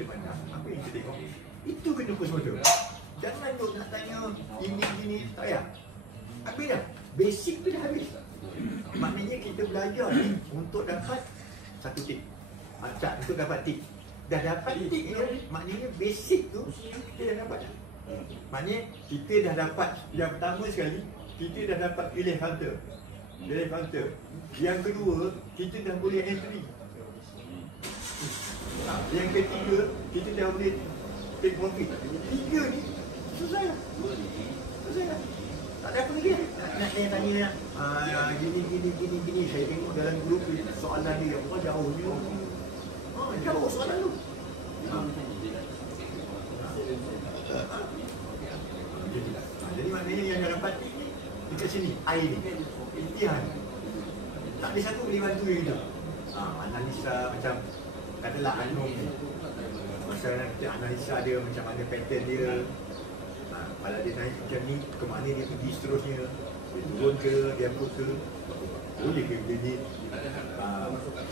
kita pandang, apa yang kita tengok, itu kena fokus betul. Jangan duk nak tanya ini, tak payah. Habis dah, basic tu dah habis. Maknanya kita belajar ni untuk dapat satu tik. Untuk dapat tik. Dah dapat tik tu, maknanya basic tu kita dah dapat. Maknanya kita dah dapat, yang pertama sekali, kita dah dapat pilih filter. Yang kedua, kita dah boleh entry. Yang ketiga, kita dah boleh take profit. Tiga ni susah lah. Tak ada apa lagi. Nak tanya gini. Saya tengok dalam grup soalan dia, apa jauhnya. Jauh soalan tu. Jadi maknanya yang dapat ni dekat sini, air ni. Impian. Tak ada satu boleh bantu kita. Analisa macam katalah Anom ni. Masa kita analisa dia macam mana pattern dia. Kalau dia naik macam ni, ke mana dia pergi seterusnya. Dia turun ke, dia apa ke. Boleh ke bila ni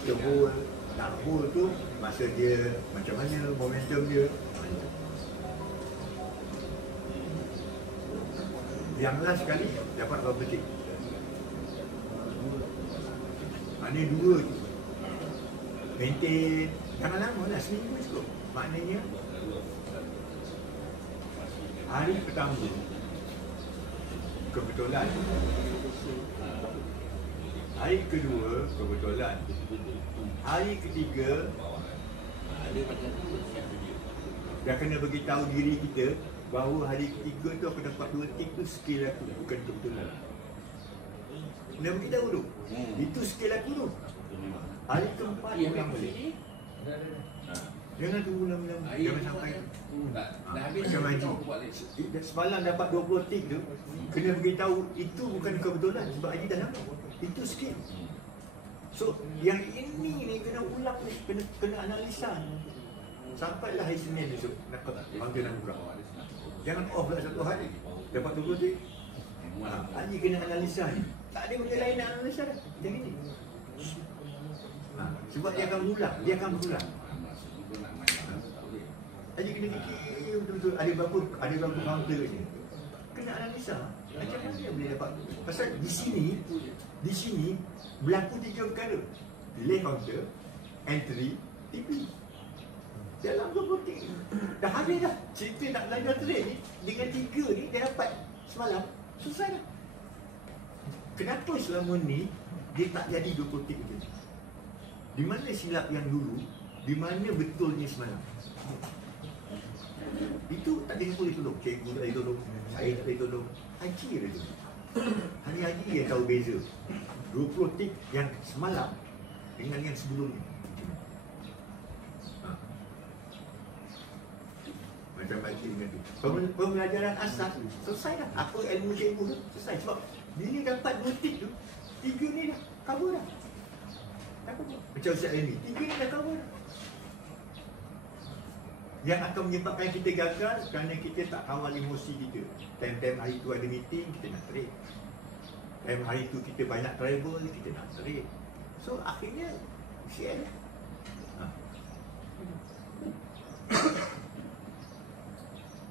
kita hold. Nak hold tu, masa dia macam mana, momentum dia. Yang last sekali, dapat berapa tik? Maknanya dua tu. Maintain, jangan lama lah, seminggu cukup. Maknanya hari pertama kebetulan, hari kedua kebetulan, hari ketiga dah kena beritahu diri kita bahawa hari ketiga tu aku dapat 2 tik tu skill aku, bukan kebetulan. Kena beritahu tu, itu skill aku tu. Hari keempat pulang balik. Jangan tunggu lama-lama, jangan sampai macam Haji. Semalam dapat 20 tik tu, kena beritahu itu bukan kebetulan sebab Haji dah nampak. Itu skill. So, yang ini ni kena ulang ni, kena analisa. Sampailah hari Senin besok dapat panggil dan buka. Jangan off lah satu hari. Dapat 20 tik. Haji kena analisa ni. Tak ada benda lain nak analisa dah. Macam ni. Sebab dia akan berulang. Haji kena fikir betul-betul ada berapa counter ni. Kena analisa. Macam mana dia boleh dapat? Pasal di sini berlaku 3 perkara. Pilih counter, entry, TP. Dalam 20 tik. Dah habis dah. Cerita nak belajar trade ni dengan 3 ni dia dapat semalam. Susah dah. Kenapa selama ni dia tak jadi 20 tik macam ni? Di mana silap yang dulu? Di mana betulnya semalam? Itu tak ada yang boleh tolong. Cikgu tak boleh tolong, saya tak boleh tolong, Haji ada tolong. Hanya Haji yang tahu beza 20 tik yang semalam dengan yang sebelum ni. Macam Haji dengan tu. Pembelajaran asas selesai dah. Apa ilmu cikgu tu selesai. Sebab bila dapat 2 tik tu, 3 ni dah cover dah. Macam Ustaz Remy, 3 ni dah cover dah. Yang akan menyebabkan kita gagal kerana kita tak kawal emosi kita. Time-time hari tu ada meeting, kita nak trade. Time hari tu kita banyak travel, kita nak trade. So akhirnya share lah.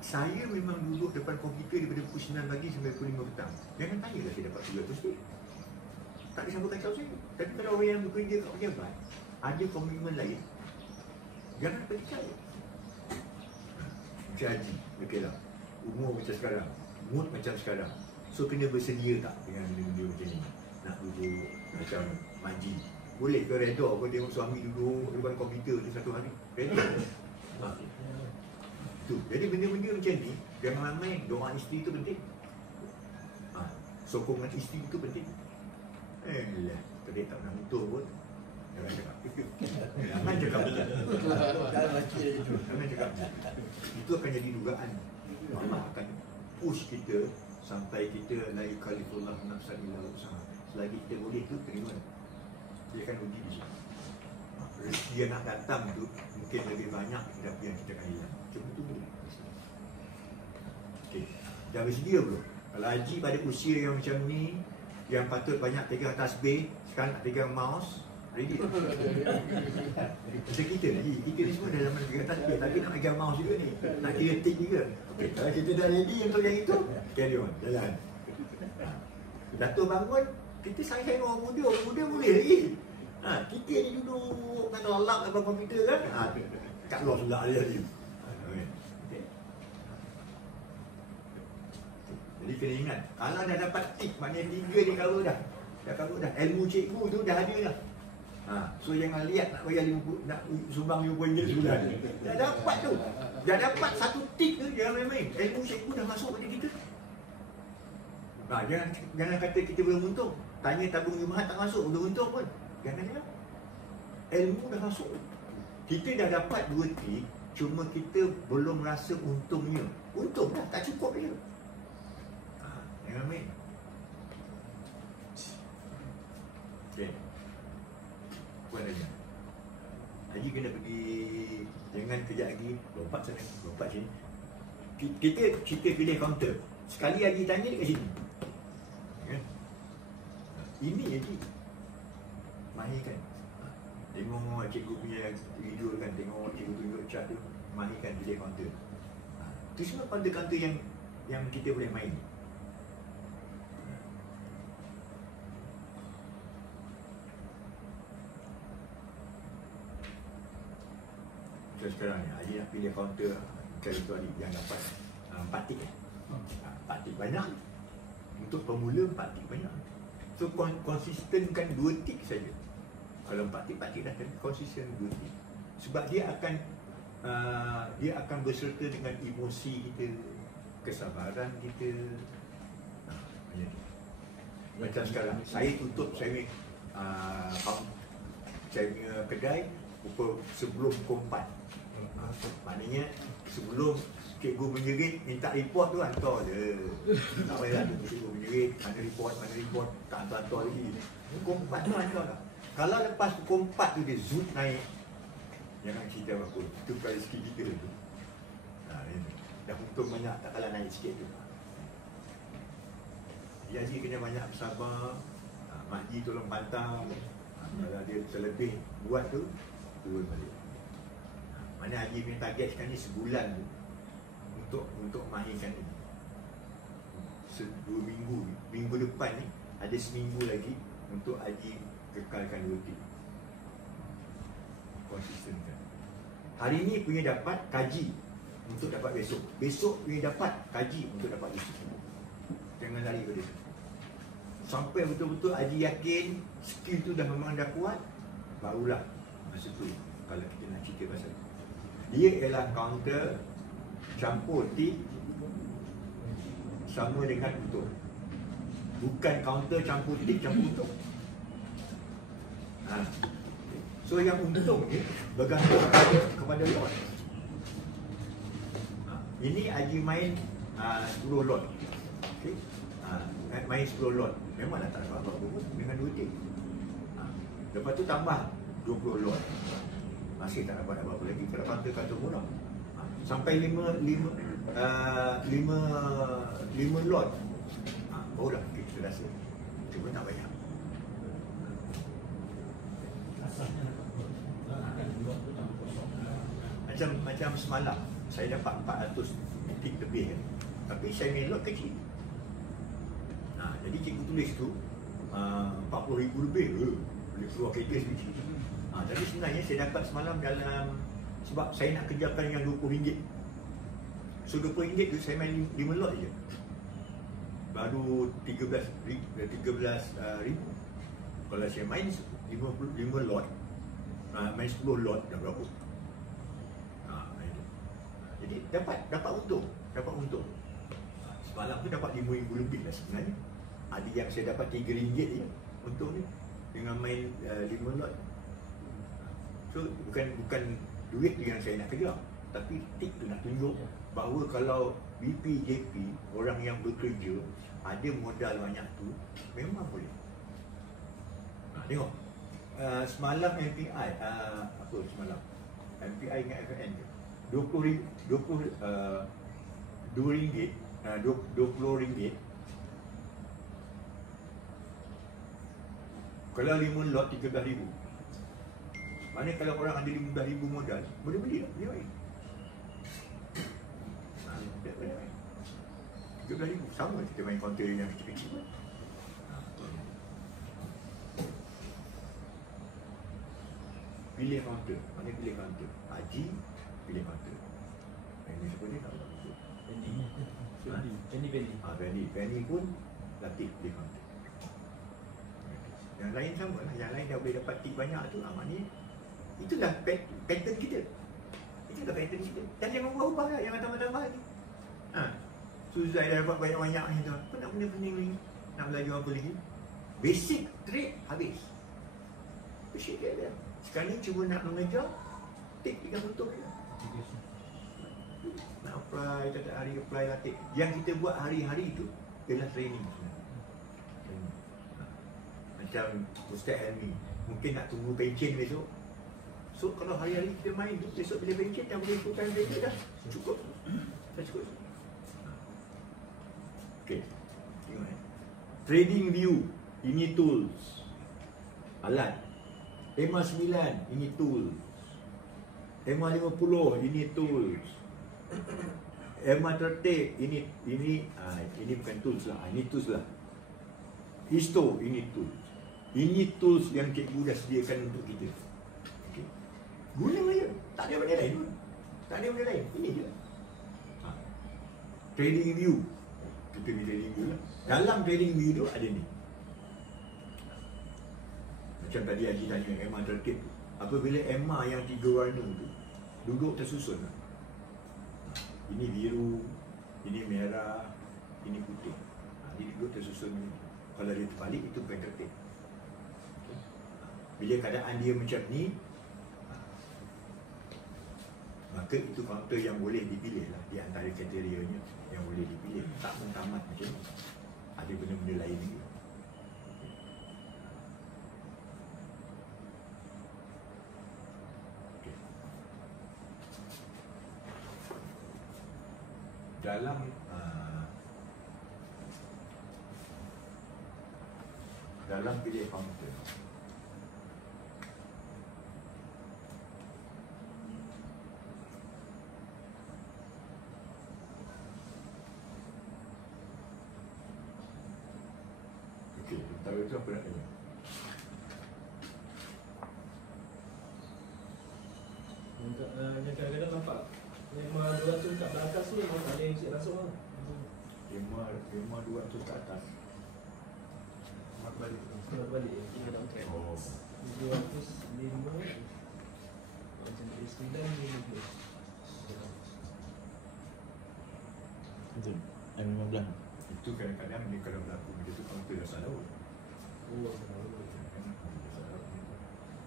Saya memang duduk depan komputer daripada pukul 9 pagi sampai pukul 5 petang. Jangan tanya lah saya dapat 300 tik. Tak ada siapa kacau saya. Tapi kalau orang yang bekerja kat pejabat ada komitmen lain, jangan percaya. Macam Haji, okey lah. Umur macam sekarang, mood macam sekarang. So kena bersedia tak dengan benda-benda macam ni? Nak duduk macam Haji. Boleh ke redha kau tengok suami duduk depan komputer tu satu hari? Redha? Tu. Jadi benda-benda macam ni, jangan main-main. Doa isteri tu penting. Sokongan isteri tu penting. Tadi tak pernah mutuh pun. Jangan cakap. Jangan cakap. Jangan cakap. Itu akan jadi dugaan. Allah akan push kita sampai kita la yukallifullahu nafsan illa wus'aha. Selagi kita boleh tu terima. Dia akan uji di sini. Rezeki yang nak datang tu mungkin lebih banyak daripada yang kita akan hilang. Cuma tunggu. Okey. Dah bersedia belum? Kalau Haji pada usia yang macam ni, yang patut banyak pegang tasbih, sekarang nak pegang mouse, Reddit. Macam kita ni semua dah zaman kira tasbih, tapi nak pegang mouse juga ni, nak kira tick juga. Okay, kalau kita dah ready untuk yang itu, carry on, jalan. Dato' bangun, kita sayang orang muda boleh lagi. Kita ni duduk kan lelap dalam komputer kan, kat luar sudah ada lagi. Okay. Jadi kena ingat, kalau dah dapat tick, maknanya 3 ni cover dah. Dah cover dah, ilmu cikgu tu dah ada dah. So jangan lihat nak bayar 50, nak sumbang RM50 sebulan. Dah dapat tu. Dah dapat satu tick tu, jangan main-main. Ilmu cikgu dah masuk pada kita. Jangan kata kita belum untung. Tanya tabung Jumaat tak masuk, belum untung pun. Jangan ya. Ilmu dah masuk. Kita dah dapat 2 tick, cuma kita belum rasa untungnya. Untung dah, tak cukup je. Jangan main. Okay. Puan tanya, Haji kena pergi, jangan kejap lagi lompat sana, lompat sini. Kita pilih counter. Sekali Haji tanya dekat sini. Kan? Ini Haji mahirkan. Tengok cikgu punya video kan, tengok cikgu tunjuk chart tu, mahirkan pilih counter. Itu semua counter-counter yang kita boleh main. So sekarang ni Haji nak pilih counter kali tu Haji yang dapat 4 tick. 4 tick banyak. Untuk pemula 4 tick banyak. So konsistenkan 2 tick saja. Kalau 4 tick dah konsisten 2 tick. Sebab dia akan berserta dengan emosi kita, kesabaran kita. Macam sekarang saya tutup saya punya kedai sebelum pukul 4. Maknanya sebelum cikgu menjerit minta report tu hantar je. Tak payah tunggu cikgu menjerit mana report tak hantar lagi. Pukul 4 tu hantar lah. Kalau lepas pukul 4 tu dia zoom naik, jangan cerita apa-apa. Itu rezeki kita tu. Dah untung banyak, tak kalah naik sikit tu. Jadi kena banyak bersabar. Makji tolong pantau. Kalau dia terlebih buat tu, turun balik. Mana Haji punya target sekarang ni sebulan tu untuk mahirkan ni. 2 minggu, minggu depan ni ada seminggu lagi untuk Haji kekalkan 2 tick. Konsistenkan. Hari ni punya dapat kaji untuk dapat besok. Besok punya dapat kaji untuk dapat besok. Jangan lari pada itu. Sampai betul-betul Haji yakin skill tu dah memang dah kuat, barulah masa tu kalau kita nak cerita pasal tu. Dia ialah counter campur tick sama dengan untung. Bukan counter campur tick campur untung. So yang untung ni bergantung kepada lot. Ini Haji main 10 lot. Okay? Main 10 lot. Memanglah tak dapat apa-apa pun dengan 2 tick. Lepas tu tambah 20 lot. Masih tak dapat apa-apa lagi kalau kata murah. Sampai 5 lot. Barulah kita rasa. Cuma tak banyak. Macam semalam saya dapat 400 tick lebih kan. Tapi saya main lot kecil. Jadi cikgu tulis tu 40,000 lebih boleh keluar kereta sedikit. Tapi sebenarnya saya dapat semalam dalam, sebab saya nak kerjakan dengan RM20. So RM20 tu saya main 5 lot je, baru 13,000. Kalau saya main 5 lot, main 10 lot dah berapa? Jadi dapat untung. Semalam tu dapat RM5,000 lebih lah sebenarnya. Ada yang saya dapat RM3 je untung ni dengan main 5 lot. So bukan duit tu yang saya nak kejar, tapi tick tu nak tunjuk bahawa kalau BP-JP, orang yang bekerja ada modal banyak tu, memang boleh. Tengok semalam MPI apa semalam MPI dengan FN RM20. Kalau 5 lot 13,000. Mana kalau orang ada 15,000 modal, boleh beli lah, dia main. Dia boleh main. 13,000, sama kita main counter yang kecil-kecil pun. Pilih counter, mana pilih counter? Haji, pilih counter. Ini siapa dia tak tahu. Penny pun Latif pilih counter. Yang lain sama lah, yang lain dah boleh dapat tip banyak tu, maknanya itulah pattern kita. Itulah pattern kita. Dan jangan ubah-ubah lah, jangan tambah-tambah lagi. Suzai dah dapat banyak-banyak ni tu. Apa nak benda-benda ni? Nak belajar apa lagi? Basic trade habis. Basic dia ada. Sekarang ni cuma nak mengejar, tik 3 foto je. Nak apply, tak hari apply lah tik. Yang kita buat hari-hari tu ialah training. Macam Ustaz Helmi, mungkin nak tunggu pencen besok. So kalau hari-hari kita main tu, besok bila pencen dah boleh ikutkan dia dah. Cukup. Dah cukup. Okay. Tengok Trading View, ini tools. Alat. EMA 9, ini tools. EMA 50, ini tools. EMA 30, ini bukan tools lah. Ini tools lah. Histo, ini tools. Ini tools yang cikgu dah sediakan untuk kita. Okay. Guna je. Tak ada benda lain pun. Tak ada benda lain. Ini je. Trading View. Kita ni trading view lah. Dalam trading view tu ada ni. Macam tadi Haji tanya EMA tertib tu. Apabila EMA yang 3 warna tu duduk tersusun lah. Ini biru, ini merah, ini putih. Dia duduk tersusun ni. Kalau dia terbalik itu bukan tertib. Okay. Bila keadaan dia macam ni, maka itu counter yang boleh dipilih lah di antara kriterianya yang boleh dipilih. Tak mentamat macam ni. Ada benda-benda lain lagi. Okay. Dalam pilih counter, okey, tahu itu apa nak tanya? Kadang-kadang nampak memang 200 kat belakang tu memang tak ada yang cik rasuk lah. Memang 200 ke atas. Mak balik. Mak balik kita tak track. 205 macam S9 ni. Itu M15. Itu kadang-kadang dia kalau berlaku benda tu counter dah salah.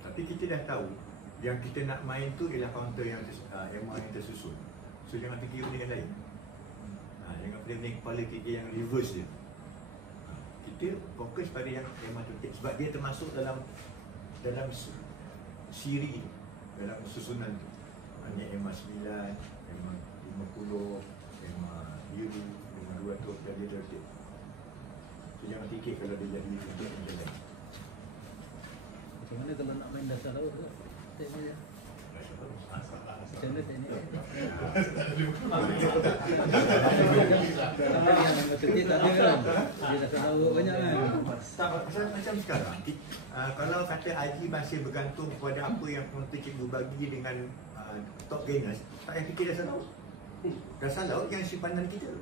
Tapi kita dah tahu yang kita nak main tu ialah counter yang EMA yang tersusun. So jangan fikir benda yang lain. Jangan pening kepala fikir yang reverse je. Kita fokus pada yang EMA tertib sebab dia termasuk dalam siri, dalam susunan tu. Hanya EMA 9, EMA 50, EMA biru, EMA 200 dan dia tertib. So jangan fikir kalau dia jadi tertib macam lain. Macam mana kalau nak main dasar laut tu? Macam mana teknik? Tertib tak ada kan? Dia dasar laut banyak kan? Macam sekarang, kalau kata Haji masih bergantung kepada apa yang penonton cikgu bagi dengan top gainers, tak payah fikir dasar laut. Dasar laut yang simpanan kita.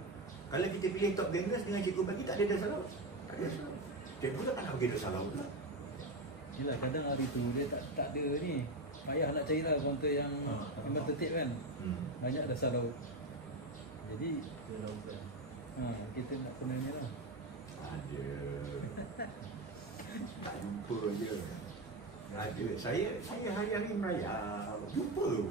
Kalau kita pilih top gainers dengan cikgu bagi, tak ada dasar laut. Tak ada dasar laut. Cikgu tak nak bagi dasar laut lah. Yelah, kadang hari tu dia tak ada ni. Payah nak cari lah counter yang memang tertib kan. Banyak dasar laut. Jadi kita nak kena ni lah. Ada. Tak jumpa je. Ada. Saya hari-hari merayap. Jumpa.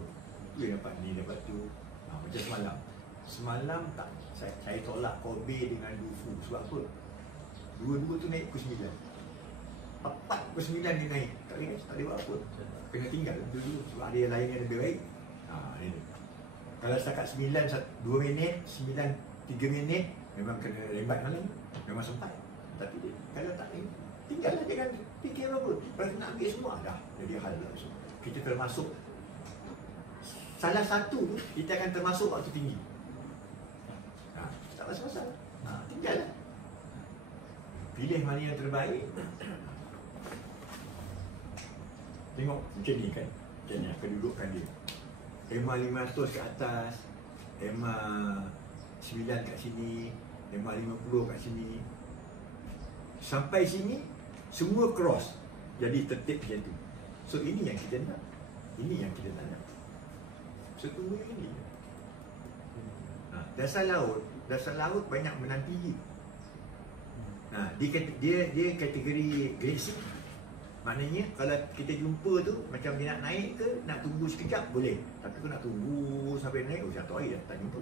Dia dapat ni, dapat tu. Macam semalam. Semalam tak. Saya tolak Kobe dengan Dufu. Sebab apa? Dua-dua tu naik pukul 9. 4 pukul 9 dia naik. Tak boleh buat apa. Kena tinggal dulu. Sebab ada yang lain yang lebih baik. Ini. Kalau setakat 9, 2 minit, 9, 3 minit, memang kena lembat malam. Memang sempat. Tapi dia, kalau tak tinggal lah, jangan fikir apa. Kalau nak ambil semua, dah jadi hal lah. kita termasuk salah satu tu kita akan termasuk waktu tinggi. Tak masalah. Tinggal lah. Pilih mana yang terbaik. Tengok macam ni kan. Macam ni kedudukan dia. EMA 500 ke atas, EMA 9 kat sini, EMA 50 kat sini. Sampai sini semua cross. Jadi tertib macam tu. So ini yang kita nak. Ini yang kita tak nak. So tunggu ini. Dasar laut banyak menanti. Dia kategori grade C. Maknanya kalau kita jumpa tu macam dia nak naik ke nak tunggu sekejap boleh. Tapi kalau nak tunggu sampai naik jatuh air dah tak jumpa.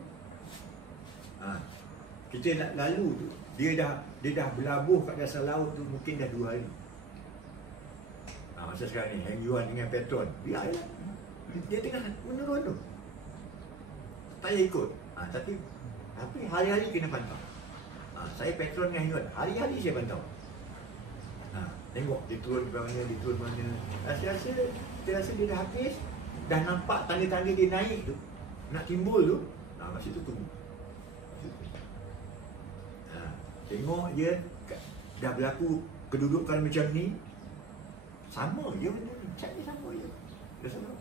Kita nak lalu tu dia dah berlabuh kat dasar laut tu mungkin dah 2 hari. Masa sekarang ni Heng Yuan dengan Petron biarlah. Dia tengah menurun tu. Tak payah ikut. Tapi hari-hari kena pantau. Saya Petron dengan Heng Yuan hari-hari saya pantau. Tengok dia turun ke mana, dia turun mana. Saya rasa dia dah habis. Dah nampak tanda-tanda dia naik tu, nak timbul tu. Masa tu tunggu. Tengok dia dah berlaku kedudukan macam ni. Sama je benda ni. Macam ni sama je. Dah sama.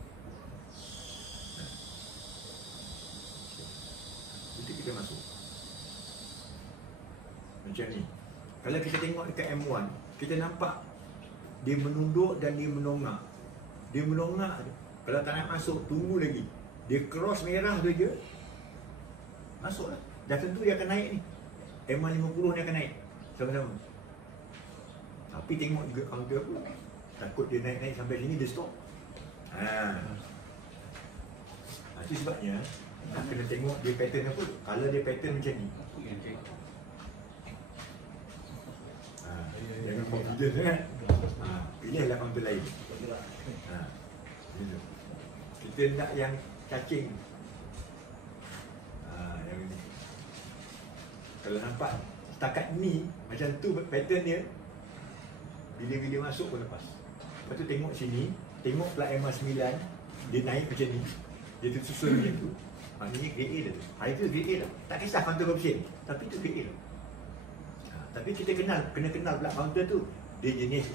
Itu kita masuk. Macam ni. Kalau kita tengok dekat M1, kita nampak dia menunduk dan dia menongak. Dia menongak. Kalau tak nak masuk, tunggu lagi. Dia cross merah tu je, masuklah. Dah tentu dia akan naik ni. M50 ni akan naik sama-sama. Tapi tengok juga counter aku. Takut dia naik-naik sampai sini, dia stop. Itu sebabnya nak kena tengok dia pattern apa. Kalau dia pattern macam ni, jangan confident kan. Pilihlah counter lain. Kita nak yang cacing. Yang ni. Kalau nampak setakat ni macam tu pattern dia, bila-bila masuk pun lepas. Lepas tu tengok sini, tengok pula EMA 9, dia naik macam ni, dia tersusun macam tu. Maknanya grade A dah tu. Hari tu grade A dah. Tak kisah counter berapa sen, tapi tu grade A dah. Tapi kita kena kenal pula counter tu. Dia jenis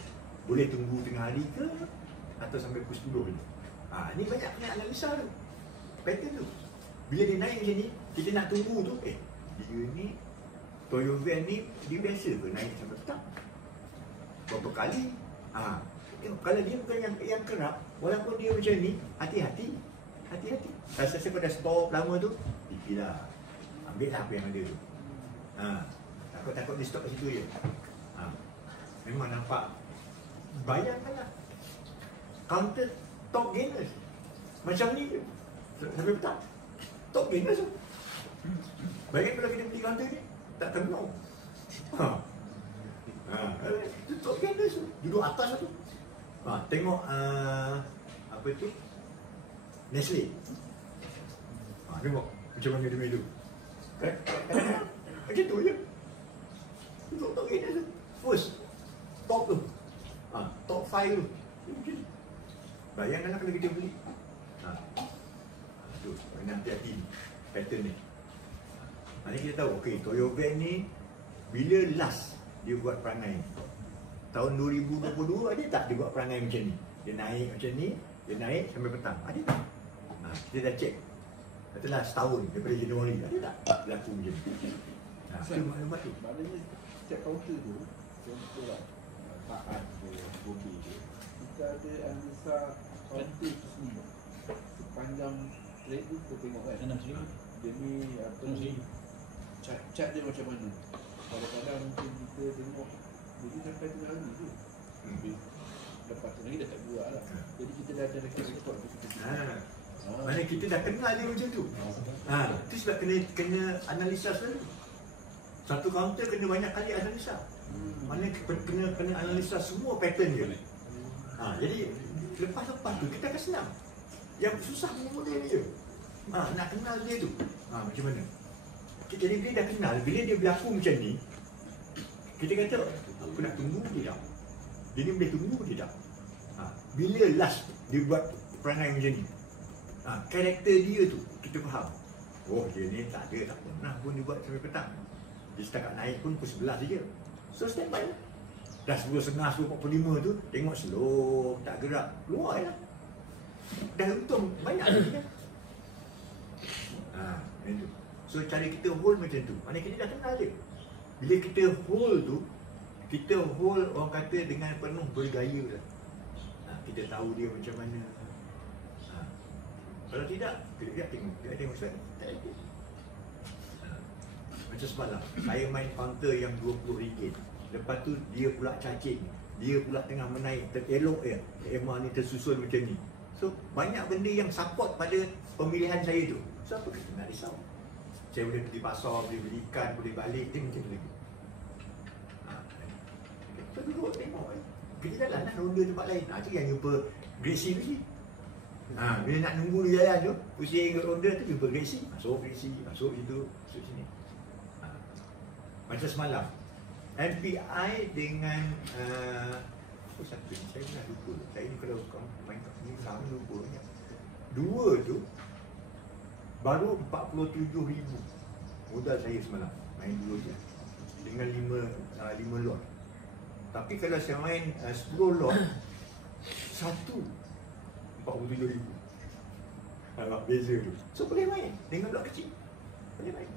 boleh tunggu tengah hari ke atau sampai pukul 10 ni. Ni banyak kena analisa tu. Pattern tu. Bila dia naik macam ni, kita nak tunggu tu, dia ni Toyo van ni dia biasa ke naik sampai petang? Berapa kali? Kalau dia bukan yang kerap, walaupun dia macam ni, hati-hati. Hati-hati. Rasa saya pada stop lama tu, fikirlah. Ambil lah apa yang ada tu. Takut-takut dia stop kat situ je. Memang nampak. Bayangkanlah. Counter top gainers. Macam ni je. Sampai petang. Top gainers tu. Bayangkan kalau kita beli counter ni, tak termenung. Itu top gainers tu. Duduk atas tu. Tengok apa tu? Nestle. Tengok macam mana dia main tu. Macam tu je. Duduk top gainers tu. First. Top tu. Top 5 tu. Bayangkanlah kalau kita beli. Tu, kena hati-hati pattern ni. Maknanya kita tahu, okey, Toyo van ni bila last dia buat perangai? Tahun 2022 ada tak dia buat perangai macam ni? Dia naik macam ni, dia naik sampai petang. Ada tak? Kita dah check. Katalah setahun daripada Januari, ada tak berlaku macam ni? Itu maklumat tu. Maknanya setiap counter tu, contohlah Taat ke, Bobi ke, kita ada analisa counter tu semua. Sepanjang trade tu kita tengok kan, dia ni apa ni, cat dia macam mana. Kadang-kadang mungkin kita tengok jadi sampai tengah hari tu, lepas tu lagi dah tak buat lah. Jadi kita dah ada rekod tu kita Mana kita dah kenal dia macam tu. Itu sebab kena analisa selalu. Satu counter kena banyak kali analisa. Mana kena analisa semua pattern dia. Jadi lepas-lepas tu kita akan senang. Yang susah mula dia je. Nak kenal dia tu. Macam mana? Jadi bila dah kenal, bila dia berlaku macam ni, kita kata, aku nak tunggu dia tak? Dia ni boleh tunggu dia tak? bila last dia buat perangai macam ni. Karakter dia tu kita faham. Oh, dia ni tak pernah pun dia buat sampai petang. Dia setakat naik pun pukul 11 saja. So stand by lah. Dah 10.30, 10.45 tu tengok slow, tak gerak, keluar lah. Dah untung banyak lagi kan. Itu. So cara kita hold macam tu. Maknanya kita dah kenal dia. Bila kita hold tu, kita hold orang kata dengan penuh bergaya lah. Kita tahu dia macam mana. Kalau tidak, dia tengok surat. Tak ada. Macam semalam, saya main counter yang RM20. Lepas tu dia pula cacing. Dia pula tengah menaik, terelok je. Emma ni tersusun macam ni. So banyak benda yang support pada pemilihan saya tu. So apa kita nak risau? Saya boleh pergi pasar, boleh beli ikan, boleh balik, dia macam tu lagi. So duduk tengok kita jalan lah ronda tempat lain. Tu yang jumpa Gracie lagi. Bila nak nunggu dia jalan tu, pusing ke ronda tu jumpa Gracie. Masuk Gracie, masuk itu, masuk sini. Macam semalam MPI dengan apa satu ni, saya pernah lupa. Saya ni kalau main kat sini lama lupa banyak. Dua tu baru 47,000 modal saya semalam. Main dua je dengan 5 lot. Tapi kalau saya main 10 lot, satu 47,000. Agak beza tu. So boleh main dengan lot kecil. Boleh main.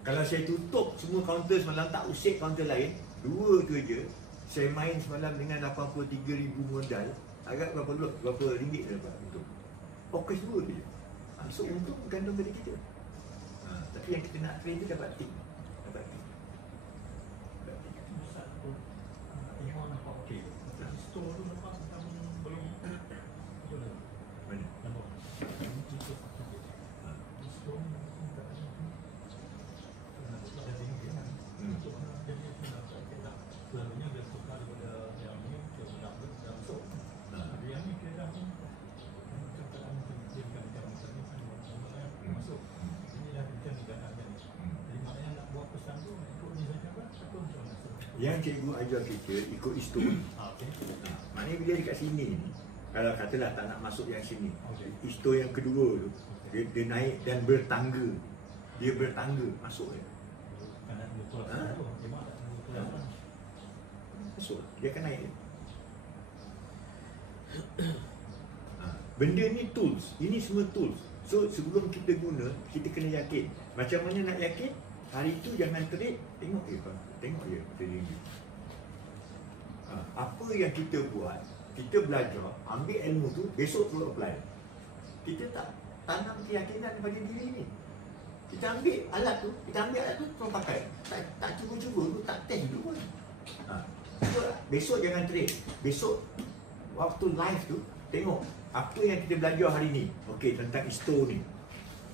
Kalau saya tutup semua kaunter semalam, tak usik kaunter lain, dua tu je, saya main semalam dengan 83,000 modal, agak berapa ringgit dah dapat untung. Fokus dua tu je. So untung gantung pada kita. Tapi yang kita nak trade tu dapat tip. Dapat tip. Okey. Store tu nampak macam belum Mana? nampak. Store selalunya dia tukar daripada yang ni ke yang besok. Yang ni kira dah macam keadaan mungkin dia bukan macam ni masuk. Ini dah macam ni keadaan ni. Jadi maknanya nak buat pesan tu ikut ni saja kan? Atau macam mana? Yang cikgu ajar kita ikut istun. Maknanya bila dekat sini ni, kalau katalah tak nak masuk yang sini, istun yang kedua tu, dia naik dan bertangga. Dia bertangga masuk je. Kanan dia keluar tu. Dia mak tak keluar. Masuk, dia akan naik. Benda ni tools. Ini semua tools. So sebelum kita guna, kita kena yakin. Macam mana nak yakin? Hari tu jangan trade, tengok je bang. Tengok je trading. Apa yang kita buat, kita belajar, ambil ilmu tu, besok terus apply. Kita tak tanam keyakinan pada diri ni. Kita ambil alat tu, terus pakai. Tak cuba-cuba tu, tak test dulu pun. Besok jangan trade. Besok waktu live tu tengok apa yang kita belajar hari ni. Okey, tentang isto ni.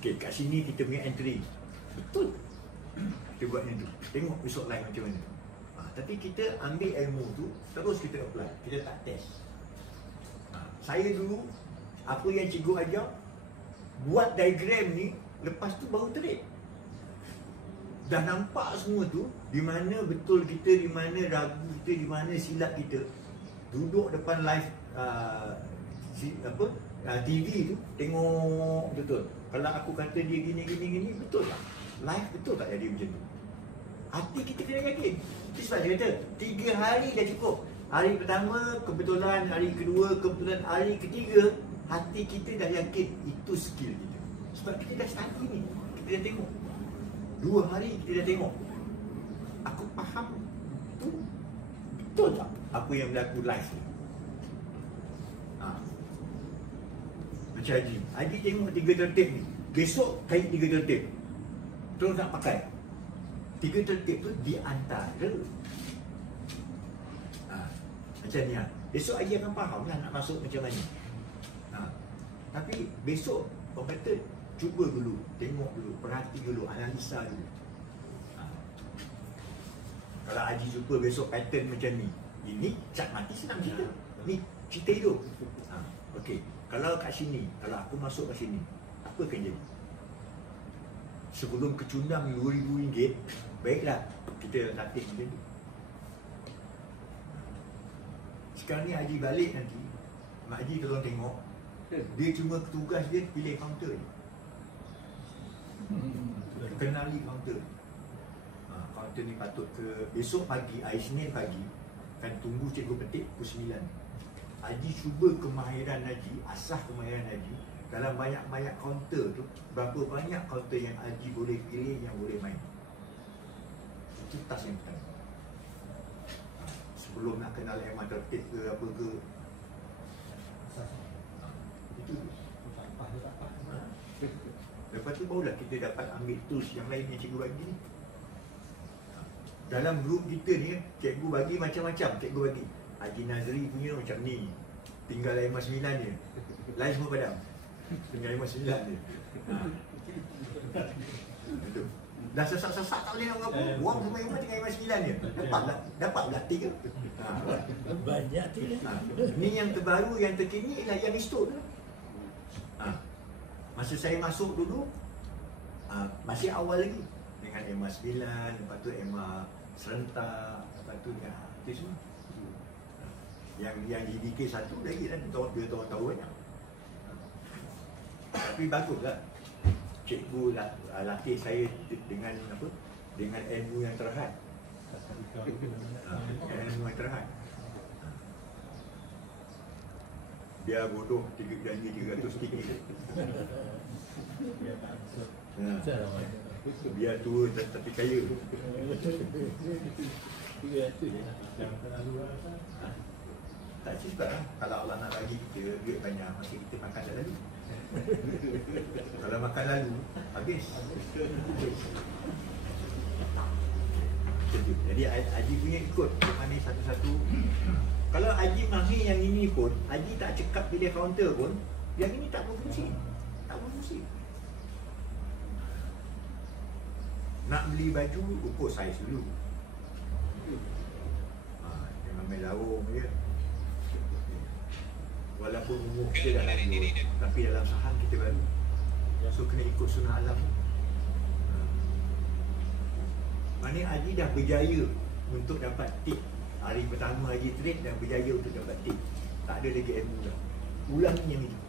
Okey, kat sini kita punya entry. Betul. Kita buat yang tu. Tengok besok live macam mana. Tapi kita ambil ilmu tu terus kita apply. Kita tak test. Saya dulu apa yang cikgu ajar, buat diagram ni, lepas tu baru trade. Dah nampak semua tu, di mana betul kita, di mana ragu kita, di mana silap kita. Duduk depan live TV tu, tengok betul. Kalau aku kata dia gini, betul tak? Live betul tak jadi macam tu? Hati kita kena yakin. Itu sebab dia kata 3 hari dah cukup. Hari pertama kebetulan, hari kedua kebetulan, hari ketiga hati kita dah yakin itu skill kita. Sebab kita dah study ni, kita dah tengok. 2 hari kita dah tengok. Aku faham tu betul tak apa yang berlaku live ni. Macam Haji tengok 3 tertib ni, besok kait 3 tertib, terus nak pakai 3 tertib tu di antara. Macam ni besok Haji akan faham lah nak masuk macam mana. Tapi besok orang kata cuba dulu, tengok dulu, perhati dulu, analisa dulu. Kalau Haji jumpa besok pattern macam ni, ini cat mati senang cerita. Ni cerita hidup. Okey, kalau kat sini, kalau aku masuk kat sini, apa akan jadi? Sebelum kecundang RM2,000, baiklah kita latih macam tu. Sekarang ni Haji balik nanti, Mak Haji tolong tengok, dia cuma tugas dia pilih kaunter je. Kenali kaunter. Kaunter ni patut ke besok pagi, hari Senin pagi kan tunggu cikgu petik pukul 9. Haji cuba kemahiran Haji, asah kemahiran Haji dalam banyak-banyak kaunter tu, berapa banyak kaunter yang Haji boleh pilih, yang boleh main. Itu task yang pertama. Sebelum nak kenal MR tertib ke apa ke, itu lepas tu barulah kita dapat ambil tools yang lain yang cikgu bagi ni. Dalam grup kita ni, cikgu bagi macam-macam. Cikgu bagi Haji Nazri punya macam ni, tinggal MR 9 je, lain semua padam, tinggal MR 9 je. Itu dah sesak-sesak tak boleh nak apa. Buang semua MR tinggal MR 9 je. Dapat pula 3. Banyak tu lah. Ni yang terbaru, yang terkini ialah yang restore tu. Masa saya masuk dulu, masih awal lagi dengan MR 9, lepas tu MR serentak, lepas tu itu semua. Yang GDK 1 lagi kan, 2 tahun banyak. Tapi baguslah cikgu latih saya dengan apa? Dengan ilmu yang terhad. Ilmu yang terhad. Dia bodoh janji 300 tinggi. Biar tua tapi kaya. Tak sebab kalau Allah nak bagi kita duit banyak, masa kita makan dah lalu. Kalau makan lalu, habis. Jadi Haji punya ikut mana satu-satu. Kalau Haji mahir yang ini pun, Haji tak cekap pilih kaunter pun, yang ini tak berfungsi. Tak berfungsi. Nak beli baju, ukur saiz dulu. Jangan main laung je. Walaupun umur kita dah lama, tapi dalam saham kita baru. So kena ikut sunnah alam. Mana Haji dah berjaya untuk dapat tip. Hari pertama Haji trade dan berjaya untuk dapat tip. Tak ada lagi ilmu dah. Ulang yang itu.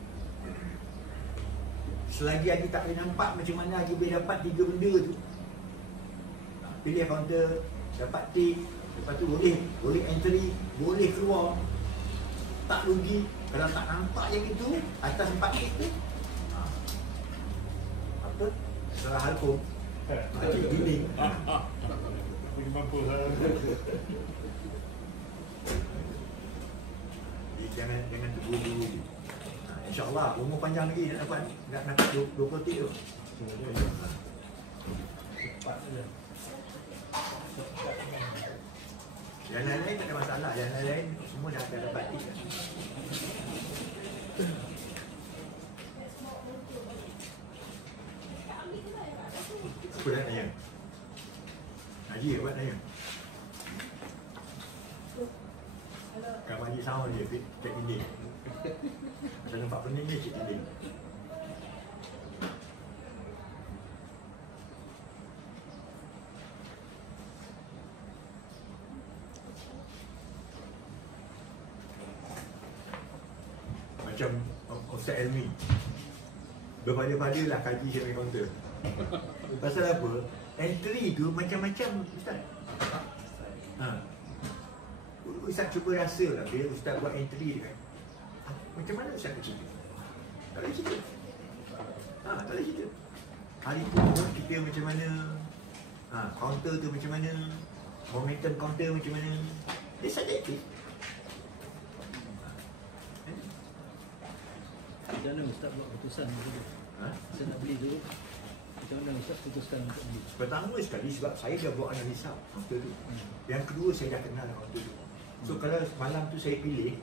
Selagi Haji tak boleh nampak macam mana Haji boleh dapat 3 benda tu, pilih kaunter, dapat tip, lepas tu boleh entry, boleh keluar, tak rugi. Kalau tak nampak yang itu atas 4 tip tu, apa? Salah halkum. Cik dinding. Pergi mampu lah. Jangan terburu-buru je. InsyaAllah umur panjang lagi nak dapat 20 tip tu. Cepat saja. Yang lain-lain tak ada masalah. Yang lain-lain semua dah dapat tip dah. Apa dah tanya? Haji apa tanya? Kalau Haji sama dia, cek dinding. Saya nampak pening dia, cek dinding. Macam Ustaz Elmi, berpada-padalah kaji sharing counter. Pasal apa? Entry tu macam-macam Ustaz. Ustaz cuba rasa lah bila Ustaz buat entry kan, macam mana Ustaz nak cerita? Tak boleh cerita. Tak boleh cerita. Hari tu kita macam mana, counter tu macam mana, momentum counter macam mana, dia subjektif. Macam mana Ustaz buat keputusan tu? Saya nak beli tu, macam mana Ustaz putuskan untuk beli? Pertama sekali sebab saya dah buat analisa counter tu. Yang kedua saya dah kenal counter tu. So kalau malam tu saya pilih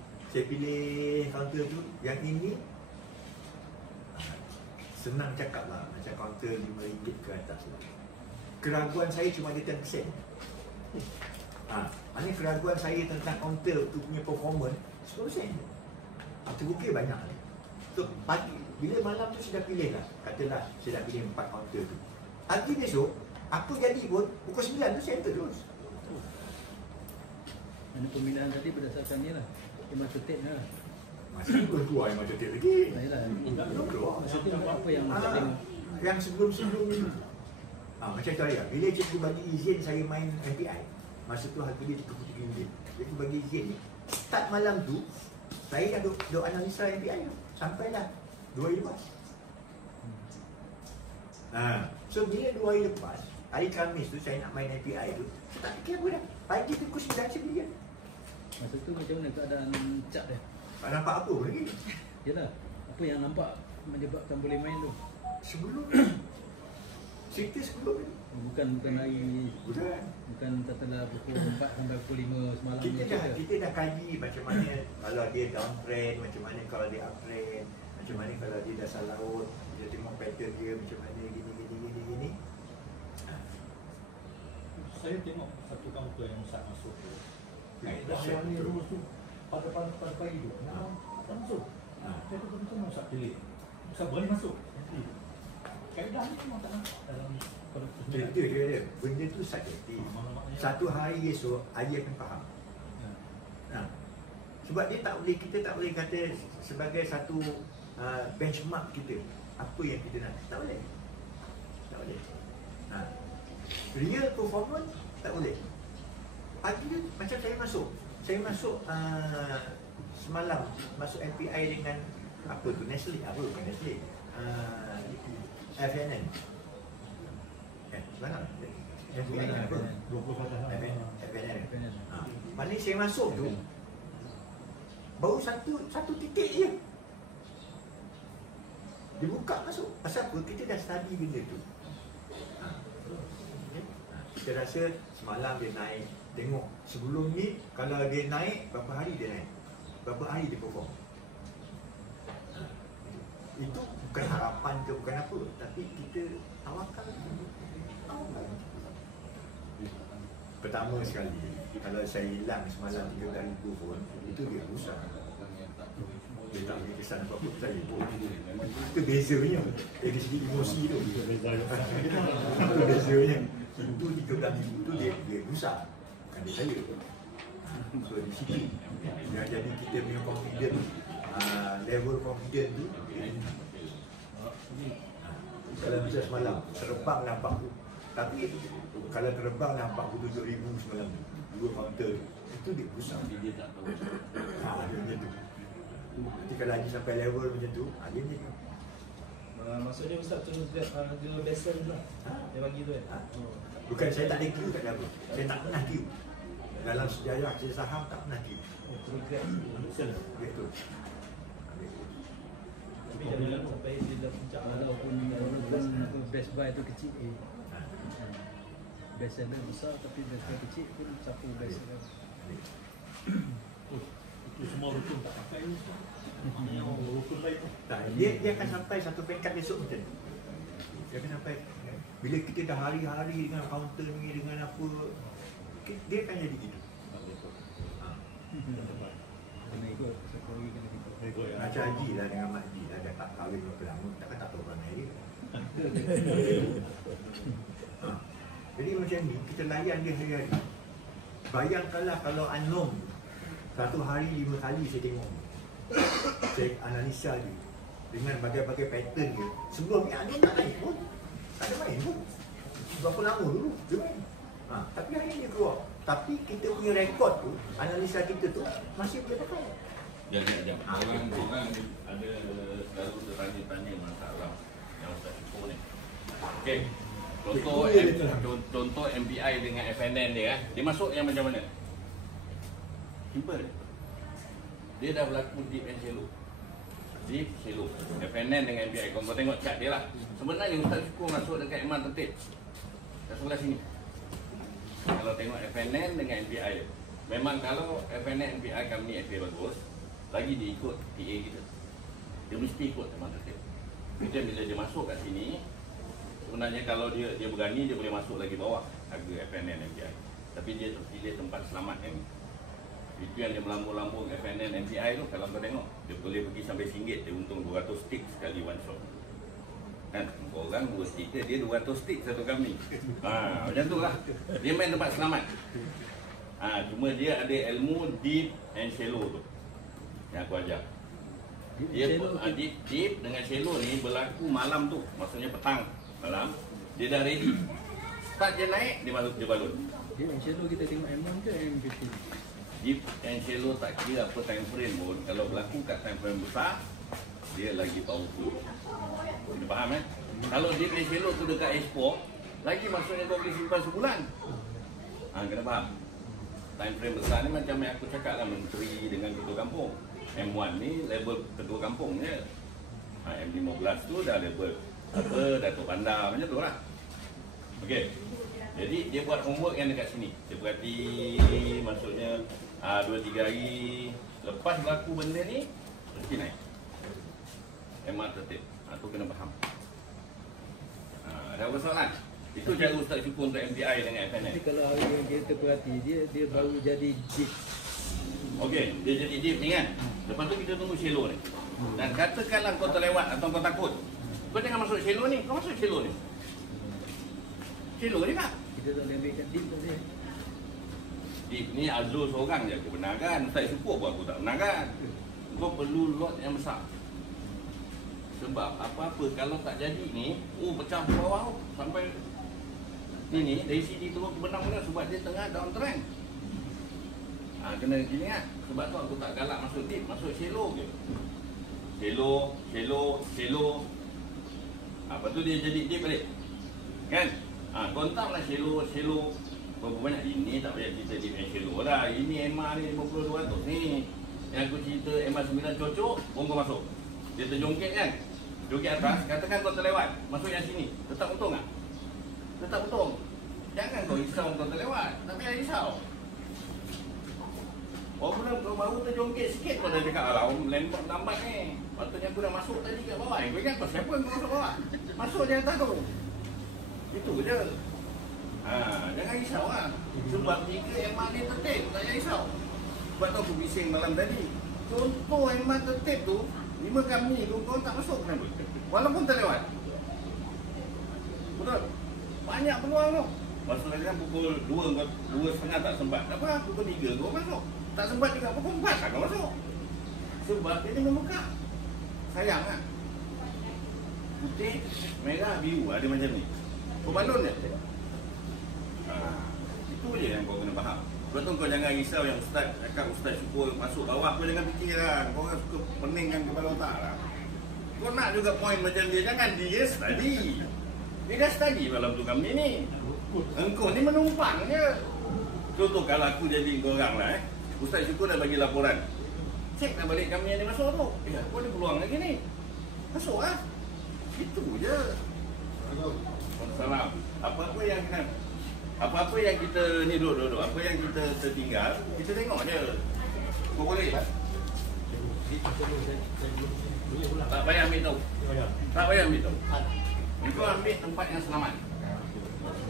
counter tu, yang ini senang cakap lah, macam counter RM5 ke atas. Keraguan saya cuma ada 10%. Maknanya keraguan saya tentang counter tu punya performance 10%. Terbukti banyak. So pagi, bila malam tu saya dah pilih lah, katalah saya dah pilih 4 counter tu. Pagi besok, apa jadi pun pukul 9 tu saya enter terus. Ini pemilihan tadi berdasarkan ni lah. Iman tertib lah. Masih belum keluar yang macam tu lagi. Yalah. Belum keluar. Masa tu apa yang tak tengok? Yang sebelum-sebelum ni. Macam tu ya. Bila cikgu bagi izin saya main MPI, masa tu harga dia RM33. Cikgu bagi izin ni. Start malam tu, saya dah duk analisa MPI tu. Sampailah 2 hari lepas. So bila 2 hari lepas, hari Khamis tu saya nak main MPI tu, saya tak fikir apa dah. Pagi tu pukul 9 saya beli kan. Masa tu macam mana keadaan cat dia? Tak nampak apa pun lagi. Yalah. Apa yang nampak menyebabkan boleh main tu? Sebelum cerita sebelum ni. Bukan hari, bukan katalah pukul 4 sampai pukul 5 semalam. Kita dah kaji macam mana kalau dia downtrend, macam mana kalau dia uptrend, macam mana kalau dia dasar laut, kita tengok pattern dia macam mana gini. Saya tengok satu kaunter yang Ustaz masuk tu. Dah Dah awal ni betul. rules tu pada pagi tu. Tak masuk. Saya tu macam mana Ustaz pilih? Ustaz boleh masuk. Nanti. Kaedah ni memang tak nampak dalam pada Dia. Benda tu subjektif. Satu hari esok, ayah akan faham. Sebab dia tak boleh, kita tak boleh kata sebagai satu benchmark kita apa yang kita nak. Tak boleh. Real performance tak boleh. Pagi tu macam saya masuk semalam masuk MPI dengan apa tu, Nestle, apa bukan Nestle, FNN. Mana? FNN apa? 20 FNN. Mana saya masuk tu baru satu titik je. Dia buka masuk. Pasal apa? Kita dah study benda tu. Kita rasa semalam dia naik. Tengok sebelum ni kalau dia naik, berapa hari dia naik? Berapa hari dia perform? Itu bukan harapan ke bukan apa, tapi kita tawakal. Pertama sekali, kalau saya hilang semalam 3,000 pun, itu dia rusak. Dia tak boleh kesan apa-apa saya pun. Itu bezanya. Dari segi emosi tu. Itu bezanya. Itu 13,000 tu dia rusak. Bukan dia saya. So di situ yang jadi kita punya confident, level confident tu. Kalau macam semalam, terbang nampak tu. Tapi kalau terbang nampak 47,000 semalam tu, 2 counter itu dia rusak. Dia tak tahu. Dia macam tu. Nanti kalau lagi sampai level macam tu, dia macam tu. Maksudnya Ustaz tu harga besen lah dia bagi tu kan? Bukan saya tak ada queue kat dalam. Saya tak pernah queue. Dalam sejarah saya saham tak pernah queue. Progress Betul. tapi jangan sampai dia dah puncak Walaupun best buy tu kecil, best seller besar tapi best buy kecil pun siapa best seller. itu semua rukun tak pakai ni. Yang rukun lain tu. Tak, dia akan sampai satu peringkat besok macam ni. Dia akan sampai bila kita dah hari-hari dengan counter ni, dengan apa, dia akan jadi gitu. Kena ikut, satu lagi kena ikut. Macam Haji lah dengan Mak Haji lah, dah tak kahwin berapa lama, takkan tak tahu perangai dia. Jadi macam ni, kita layan dia hari-hari. Bayangkanlah kalau Anom satu hari 5 kali saya tengok, saya analisa dia dengan bagai-bagai pattern dia. Sebelum ni Anom tak naik pun, tak ada main pun. Berapa lama dulu dia main. Tapi hari ni dia keluar. Tapi kita punya rekod tu, analisa kita tu masih boleh pakai. Jap. Orang ada selalu bertanya-tanya masalah yang Ustaz Syukur ni. Okey. Contoh MPI dengan FNN dia, dia masuk yang macam mana? Simple. Dia dah berlaku deep and shallow. Deep, shallow. FNN dengan MPI. Kau tengok chart dia lah. Sebenarnya Ustaz Syukur masuk dekat Iman Tertib. Kat sebelah sini. Kalau tengok FNN dengan MPI, memang kalau FNN MPI kami FA bagus, lagi dia ikut PA kita. Dia mesti ikut Iman Tertib. Kita bila dia masuk kat sini, sebenarnya kalau dia berani, dia boleh masuk lagi bawah harga FNN MPI. Tapi dia terpilih tempat selamat yang itu yang dia melambung-lambung FNN MPI tu. Kalau kau tengok, dia boleh pergi sampai RM1, dia untung 200 stick sekali one shot. Kan, orang 2 stiker, dia 200 stick satu kami. Macam tu lah. Dia main tempat selamat. Cuma dia ada ilmu deep and shallow tu. yang aku ajar. Dia Deep dengan cello ni berlaku malam tu, maksudnya petang malam. Dia dah ready. Start dia naik, dia masuk je balon. Deep and shallow kita tengok M1 ke M15? Deep and shallow tak kira apa time frame pun. Kalau berlaku kat time frame besar, dia lagi powerful. Kita faham Kalau deep and shallow tu dekat H4, lagi maksudnya kau boleh simpan sebulan. Kena faham. Time frame besar ni macam yang aku cakap lah, menteri dengan ketua kampung. M1 ni level ketua kampung je. M15 tu dah level apa, Datuk Bandar macam tu lah. Okey. Jadi dia buat homework yang dekat sini. Dia berhati, maksudnya 2-3 hari lepas berlaku benda ni, mesti naik. MR tertib. Tu kena faham. Ada apa soalan? Itu cara Ustaz Syukur untuk MPI dengan FNN. Tapi kalau hari yang kita perhati, dia baru jadi deep. Okey, dia jadi deep ni kan. Lepas tu kita tunggu shallow ni. Dan katakanlah kau terlewat atau kau takut, kau jangan masuk shallow ni, kau masuk shallow ni. Shallow ni tak? Kita tak boleh ambilkan deep tadi. Deep ni Azul seorang je aku benarkan. Ustaz Syukur pun aku tak benarkan. Kau perlu lot yang besar. Sebab apa-apa kalau tak jadi ni, pecah ke bawah sampai ni dari sini turun ke benang-benang sebab dia tengah down trend. Kena ingat. Sebab tu aku tak galak masuk deep, masuk shallow je. Shallow. Lepas tu dia jadi deep balik. Kan? Kontak lah shallow. Berapa banyak? Ini tak payah cerita deep and shallow lah. Ini MR ni 50-200 ni. Yang aku cerita MR 9 cocok, kau masuk. Dia terjongkit kan? Jongkit atas, katakan kau terlewat, masuk yang sini. Tetap untung tak? Tetap untung. Jangan kau risau kau terlewat. Tak payah risau. Orang kau baru terjongkit sikit kau dah cakap, alah lambat ni. Patutnya aku dah masuk tadi kat bawah. Kau ingat kau siapa yang kau masuk bawah? Masuk dia atas tu. Itu je. Jangan risau lah. Sebab 3 MR ni tertib, tak payah risau. Sebab tu aku bising malam tadi. Contoh MR tertib tu, 5 kami kau tak masuk kenapa? Walaupun terlewat. Betul? Banyak peluang tu. Maksudnya kan pukul 2.30 tak sempat. Tak apa, pukul 3 kau masuk. Tak sempat juga pukul 4 tak kau masuk. Sebab dia ni membuka. Sayang kan? Putih, merah, biru ada macam ni. Balon je. Itu je yang kau kena faham. Sebab tu kau jangan risau yang Ustaz cakap Ustaz Syukur masuk bawah. Kau jangan fikir lah. Kau orang suka peningkan kepala otak lah. Kau nak juga poin macam dia. Jangan dia study. Dia dah study dalam tu kami ni. Engkau ni menumpang je. Contoh kalau aku jadi korang lah Ustaz Syukur dah bagi laporan. Cek dah balik kami yang dia masuk tu. Kau ada peluang lagi ni. Masuk lah. Itu je. Salam. Apa-apa yang kita ni duduk. Apa yang kita tertinggal, kita tengok je. Kau boleh? Tak payah ambil tahu. Tak payah ambil tahu. Kau ambil tempat yang selamat.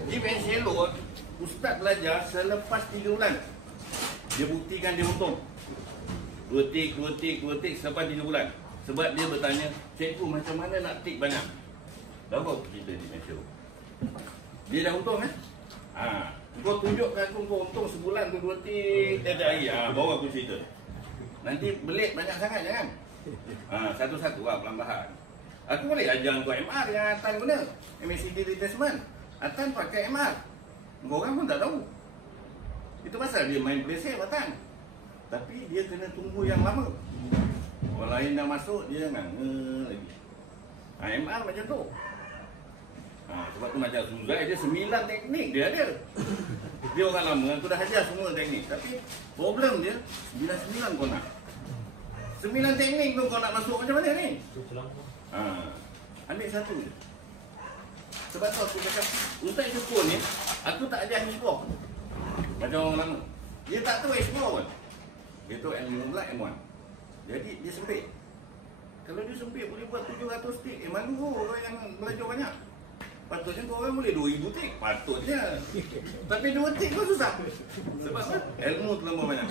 Deep and shallow, Ustaz belajar selepas 3 bulan. Dia buktikan dia untung. 2 tik selepas 3 bulan. Sebab dia bertanya, cikgu macam mana nak tik banyak? Dah kau cerita deep and shallow. Dia dah untung kau tunjukkan aku kau untung sebulan tu 2 tik tiap hari. Baru aku cerita. Nanti belit banyak sangat jangan. Satu-satu perlahan-lahan. Aku boleh ajar kau MR yang Atan guna. MACD retracement. Atan pakai MR. Kau orang pun tak tahu. Itu pasal dia main play safe Atan. Tapi dia kena tunggu yang lama. Orang lain dah masuk dia nganga lagi. MR macam tu. Sebab tu macam Suzai dia 9 teknik dia ada. Dia orang lama tu dah ajar semua teknik. Tapi problem dia 9 kau nak. 9 teknik tu kau nak masuk macam mana ni? Ambil satu je. Sebab tu aku cakap Ustaz Syukur ni aku tak ajar H4 macam orang lama. Dia tak tahu H4 pun. Dia tahu M15 M1. Jadi dia sempit. Kalau dia sempit boleh buat 700 tik. Malu orang yang belajar banyak. Patutnya kau orang boleh 2000 tik. Patutnya. Tapi 2 tik pun susah. Sebab apa? Ilmu terlalu banyak.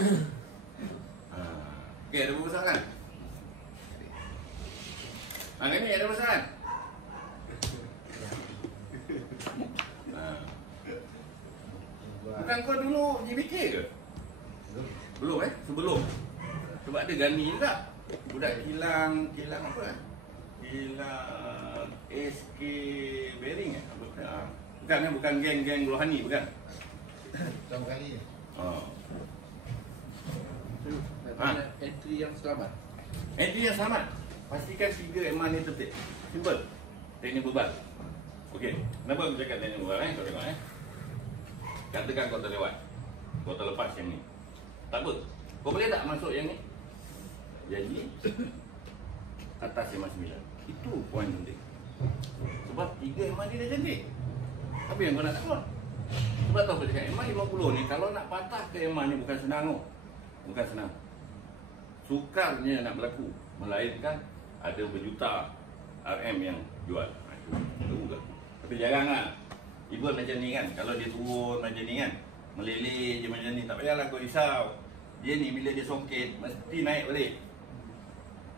Okey, ada apa soalan? Ini ada apa soalan? Bukan kau dulu JBK ke? Belum Sebelum? Sebab ada Gani juga. Budak kilang apa kan? Kilang SK Bearing bukan geng Rohani bukan. Tahu kali. Oh. Entry yang selamat. Entry yang selamat. Pastikan 3 eman ni tertib. Simple. Teknik bebal. Okey. Kenapa aku cakap teknik bebal Kau tengok Katakan kau terlewat. Kau terlepas yang ni. Tak apa. Kau boleh tak masuk yang ni? Jadi atas eman 9. Itu poin penting. Sebab 3 eman ni dah cantik. Apa yang kau nak takut? Sebab tahu apa cakap eman 50 ni kalau nak patah ke eman ni bukan senang tau. Bukan senang. Sukarnya nak berlaku. Melainkan ada berjuta RM yang jual. Itu juga. Tapi jarang lah. Ibu macam ni kan. Kalau dia turun macam ni kan, meleleh je macam ni, tak payahlah kau risau. Dia ni bila dia songket mesti naik balik.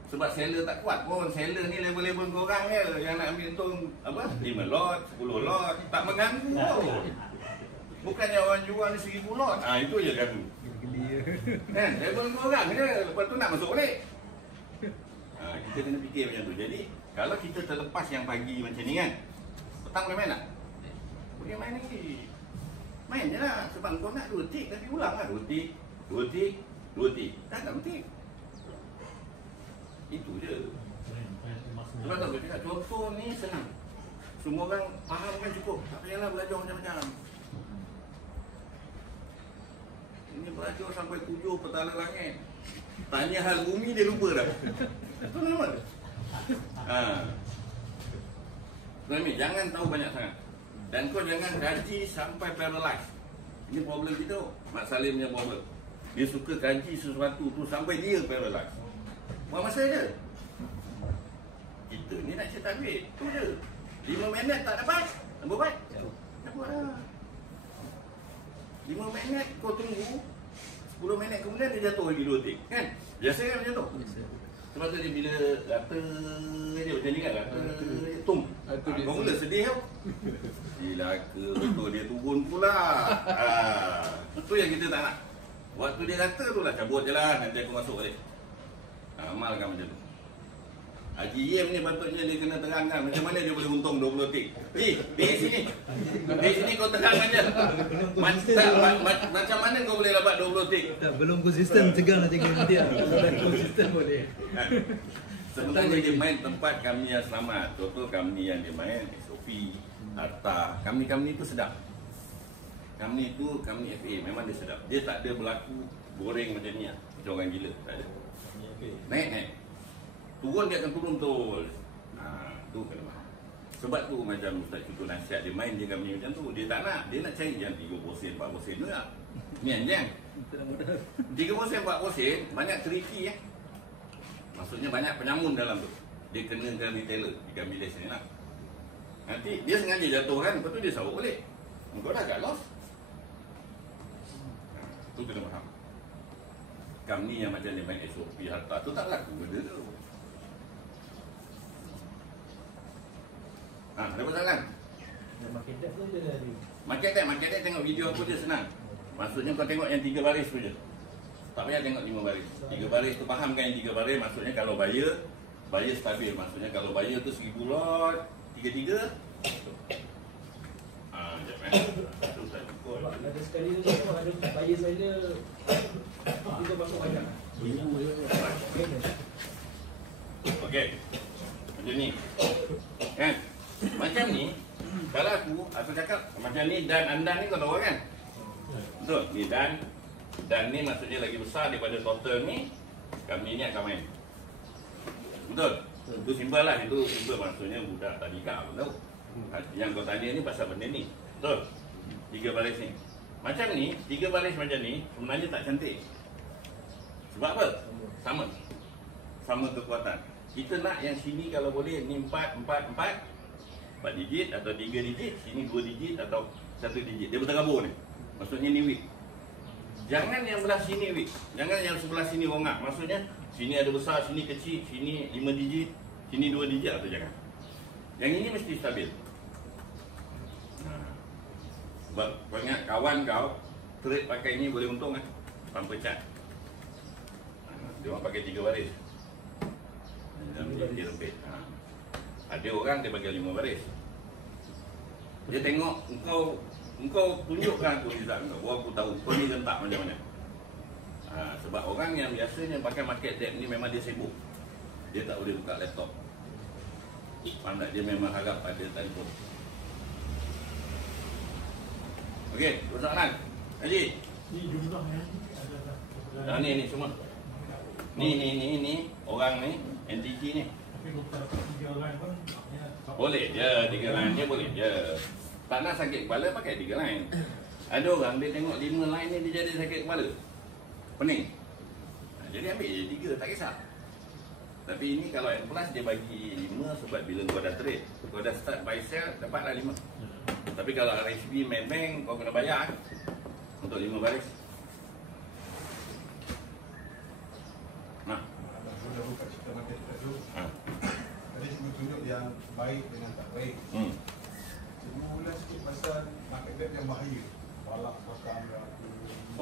Sebab seller tak kuat pun. Seller ni level-level korang je yang nak ambil untung apa? 5 lot, 10 lot. Tak mengganggu pun. Bukannya orang jual ni 1000 lot. Itu je ganggu. Kan? Level korang je. Lepas tu nak masuk balik. Kita kena fikir macam tu. Jadi kalau kita terlepas yang pagi macam ni kan, petang boleh main tak? Boleh main lagi. Main je lah. Sebab kau nak 2 tik, tapi ulang lah 2 tik, 2 tik, 2 tik. Tak penting. Itu je. Sebab tak boleh cakap contoh ni senang. Semua orang faham kan cukup. Tak payahlah belajar macam-macam. Ini belajar sampai 7 petala langit. Tanya hal bumi dia lupa dah. Itu nama dia. Jangan tahu banyak sangat. Dan kau jangan kaji sampai paralyzed. Ini problem kita. Mak Salim punya problem. Dia suka kaji sesuatu tu sampai dia paralyzed. Buat masa je. Kita ni nak cetak duit. Tu je. 5 minit tak dapat. Tak buat. Tak buat lah. 5 minit kau tunggu. 10 minit kemudian dia jatuh lagi 2 tik. Kan? Biasa kan macam tu? Sebab tu dia bila rata dia macam ni kan, rata tum. Kau mula sedih tau. Dilaka betul dia turun pula. Itu yang kita tak nak. Waktu dia rata tu lah cabut je lah, nanti aku masuk balik. Amalkan macam tu. Haji Yem ni patutnya dia kena terangkan macam mana dia boleh untung 20 tik. Di sini. Di sini kau terangkan je. Macam mana kau boleh dapat 20 tik? Tak, belum konsisten tegang nanti nanti. Kalau dah konsisten boleh. Sebenarnya dia main tempat kami yang selamat. Contoh kami yang dia main SOP, Harta. Kami itu sedap. Kami itu kami FA memang dia sedap. Dia tak ada berlaku goreng macam ni lah. Macam orang gila. Tak ada. Naik. Turun dia akan turun betul. Tu kena faham. Sebab tu macam Ustaz Cukup nasihat dia main dia kami macam tu. Dia tak nak. Dia nak cari yang 30%, 40% tu lah. Ni anjang. 30%, 40% banyak tricky Maksudnya banyak penyamun dalam tu. Dia kenakan retailer ikan bilis ni lah. Nanti dia sengaja jatuh kan, lepas tu dia sawuk balik. Engkau dah agak loss. Tu kena faham. Kami yang macam dia main SOP Harta tu tak laku benda tu. Ada masalah? Market tag tu je tadi. Market tag tengok video aku je senang. Maksudnya kau tengok yang 3 baris tu je. Tak payah tengok 5 baris. 3 baris tu faham kan yang 3 baris maksudnya kalau buyer stabil. Maksudnya kalau buyer tu 1000 lot, 33. Sebab ada sekali tu ada buyer saya kita masuk banyak. Okey. Macam ni. Kan? Macam ni, kalau aku cakap macam ni dan anda ni kau tahu kan? Betul? Ni dan ni maksudnya lagi besar daripada total ni. Kami ni akan main. Betul? Itu simple lah. Itu simple maksudnya budak tadika pun tahu. Yang kau tanya ni pasal benda ni. Betul? 3 baris ni. Macam ni, 3 baris macam ni sebenarnya tak cantik. Sebab apa? Sama kekuatan. Kita nak yang sini kalau boleh ni 4 digit atau 3 digit, sini 2 digit atau 1 digit. Dia berterabur ni. Maksudnya ni weak. Jangan yang belah sini weak. Jangan yang sebelah sini rongak. Maksudnya sini ada besar, sini kecil, sini 5 digit, sini 2 digit atau jangan. Yang ini mesti stabil. Sebab kau ingat kawan kau trade pakai ni boleh untung kan? Tanpa cat. Dia orang pakai 3 baris. Dalam dia rempit. Ada orang dia bagi 5 baris. Dia tengok engkau tunjukkan aku result kau. Aku tahu kau ni rentak macam mana. Sebab orang yang biasanya pakai market depth ni memang dia sibuk. Dia tak boleh buka laptop. Faham tak? Dia memang harap pada telefon. Okey, soalan. Haji. Ni jumlahnya adalah Ni semua. Ni orang ni NTG ni. tapi kalau dapat 3 orang pun maknanya Boleh je 3 line dia boleh je. Tak nak sakit kepala pakai 3 line. Ada orang dia tengok 5 line ni dia jadi sakit kepala. Pening. Jadi ambil je 3 tak kisah. Tapi ini kalau N plus dia bagi 5 sebab bila kau dah trade, kau dah start buy sell dapatlah 5. Tapi kalau RHB main bank kau kena bayar untuk 5 baris. Nah, Sudah buka cerita market tu. ha. Tadi cikgu tunjuk yang baik dengan tak baik. Cikgu mula sikit pasal market depth yang bahaya. Balak pasal aku.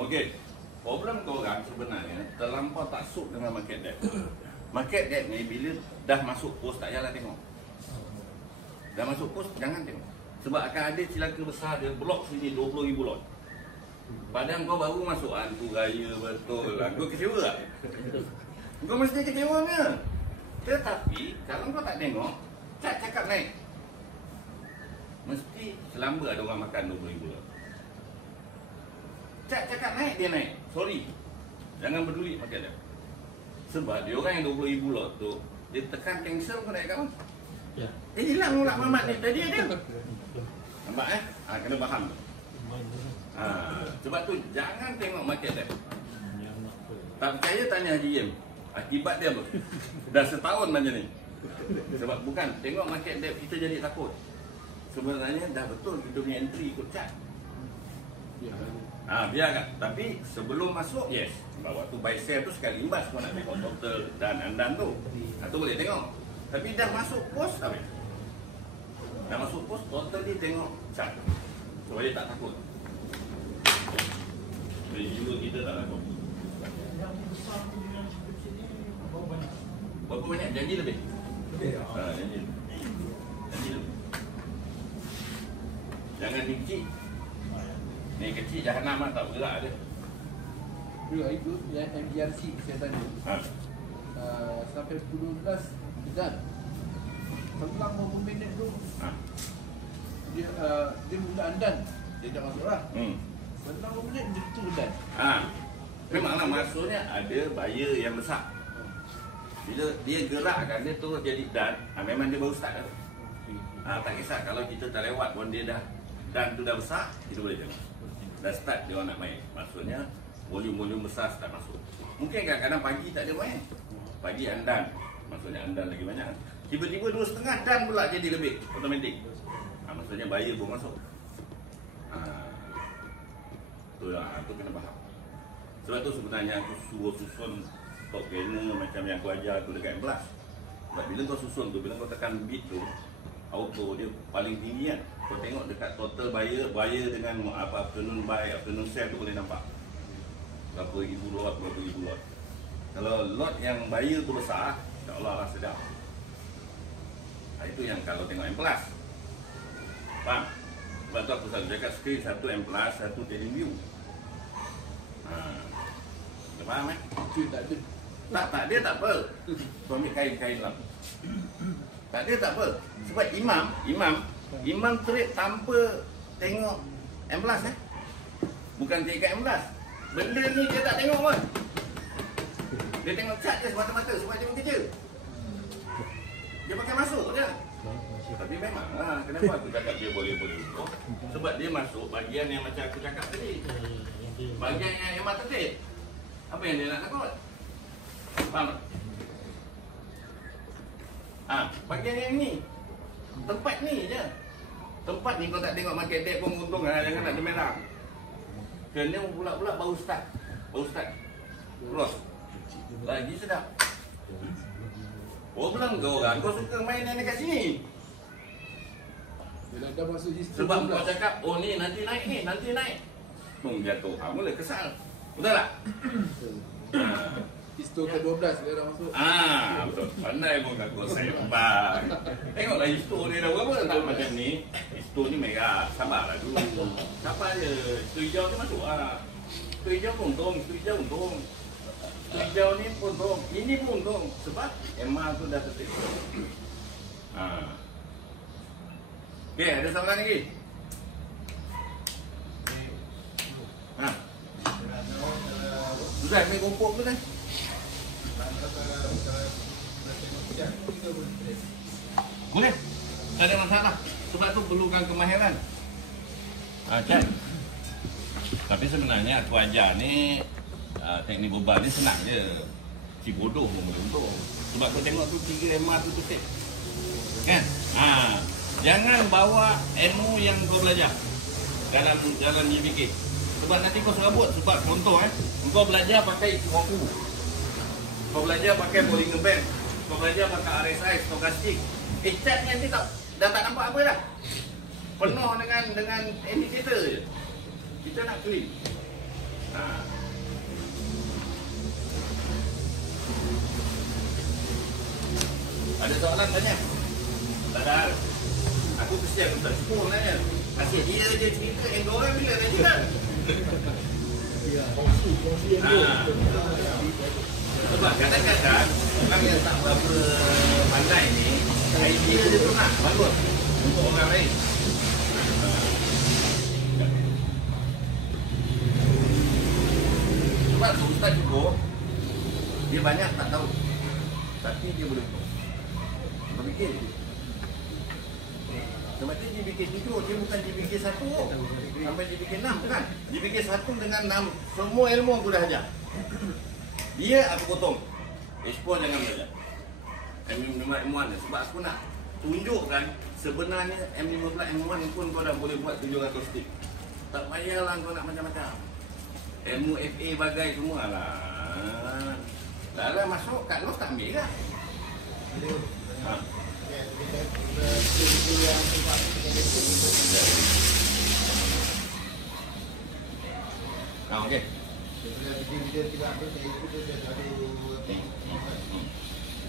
Okey. Problem kau orang sebenarnya terlampau taksub dengan market depth. Market depth ni bila dah masuk post tak payahlah tengok. Dah masuk post jangan tengok. Sebab akan ada cilaka besar dia blok sini 20,000 lot. Padahal kau baru masuk tu raya betul lah. Kau kecewa tak? Kau mesti kecewa ke? Tetapi kalau kau tak tengok, cakap naik. Mesti selamba ada orang makan 20,000 lot. Cakap naik dia naik. Sorry. Jangan peduli market depth. Sebab dia orang yang 20,000 lot tu, dia tekan cancel kau naik kawan. ya. Dia hilang pula Mamat ni tadi dia. Nampak kena faham. Sebab tu jangan tengok market depth. Tak percaya tanya Haji Yim. Akibat dia apa? Dah setahun macam ni. Sebab bukan tengok market depth kita jadi takut. Sebenarnya dah betul kita punya entry ikut chart. Biarkan. Tapi sebelum masuk, yes. Waktu buy sell tu sekali imbas kau nak tengok total dan andan tu. Tu boleh tengok. Tapi dah masuk post tak boleh. Dah masuk post total dia tengok chart. Supaya tak takut. Jadi jiwa kita tak takut. Yang besar tu dengan kecil ni berapa banyak? Berapa banyak? Janji lebih. Janji lebih. Jangan ni kecil. Ni kecil jahanam tak bergerak dia. Dua itu yang MDRC saya tanya. Sampai pukul 12 dan selang berapa minit tu dia mula andan. Dia dah masuk lah. Selang berapa minit dia tu dan. Memanglah maksudnya ada buyer yang besar. Bila dia gerakkan dia terus jadi dan memang dia baru start dah. Tak kisah kalau kita terlewat pun dia dah dan tu dah besar, kita boleh tengok. Dah start dia orang nak main. Maksudnya volume besar start masuk. Mungkin kadang-kadang pagi tak ada main. Pagi andan. Maksudnya andan lagi banyak. Tiba-tiba 2.5 dan pula jadi lebih automatik. Maksudnya buyer pun masuk. Tu kena faham. Sebab tu sebenarnya aku suruh susun top gainer macam yang aku ajar tu dekat M+. Sebab bila kau susun tu, bila kau tekan bid tu, auto dia paling tinggi kan. Kau tengok dekat total buyer dengan afternoon buy, afternoon sell tu boleh nampak. Berapa ribu lot. Kalau lot yang buyer tu besar, insyaAllah lah sedap. Itu yang kalau tengok M+. Faham? Sebab tu aku selalu cakap screen satu M+, satu TradingView. Kita faham Itu tak ada. Tak dia tak apa. Kau ambil kain lah. Tak dia tak apa. Sebab imam trade tanpa tengok M+. Bukan tengok M+. Benda ni dia tak tengok pun. Dia tengok chart je semata-mata sebab dia bekerja. Dia pakai masuk je. Tapi memanglah kenapa aku cakap dia boleh ukur. Sebab dia masuk bahagian yang macam aku cakap tadi. Bahagian yang mata trade. Apa yang dia nak takut? Faham tak? Bahagian yang ni. Tempat ni je. Tempat ni kau tak tengok market depth pun untung lah. Jangan nak dia merah. Kena pula baru start. Cross. Lagi sedap. Problem kau orang, kau suka main yang dekat sini. Bila dah masuk history. Sebab kau cakap, oh ni nanti naik. Jatuh. Mula kesal. Betul tak? Pistol ke-12 dia dah masuk. Betul. Pandai pun kakak saya bang. Tengoklah histo dia dah berapa tak macam ni. Histo ni merah. Sabarlah dulu. Sabar je. Histo hijau tu masuk Histo hijau pun untung. Histo hijau untung. Histo hijau ni pun untung. Ini pun untung. Sebab MR tu dah tertib. Okey, ada soalan lagi? Sudah ambil kompok tu kan? Boleh. Tak ada masalah. Sebab tu perlukan kemahiran. Cak. Tapi sebenarnya aku ajar ni teknik bebal ni senang je. Si bodoh pun boleh untung. Sebab kau tengok tu 3 MR tu tutup. Kan? Jangan bawa ilmu yang kau belajar dalam jalan DBK. Sebab nanti kau serabut. Sebab contoh kau belajar pakai Ichimoku, kau belajar pakai Bollinger Band, kau belajar pakai RSI, stokastik. Cat ni nanti dah tak nampak apa dah. Penuh dengan indicator je. Kita nak clean. Ada soalan tanya? Tak ada. Aku kesian Ustaz Syukur nanya. Asyik dia je cerita Endora bila dah cerita. Sebab kadang-kadang orang yang tak berapa pandai ni, idea dia tu nak bagus untuk orang lain. Sebab Ustaz Syukur, dia banyak tak tahu, tapi dia boleh tahu. Kau fikir sebab dia JBK 7, dia bukan JBK 1 sampai JBK 6 bukan. JBK 1 dengan 6, semua ilmu aku dah ajar. Dia aku potong. Explore jangan belajar M15M1 sebab aku nak tunjukkan sebenarnya M15M1 pun kau dah boleh buat 700 stick. Tak payahlah kau nak macam-macam. Ilmu FA bagai semua lah. Dah masuk kat los tak ambil lah. Okey. Bila tidak ambil saya ikut dia ada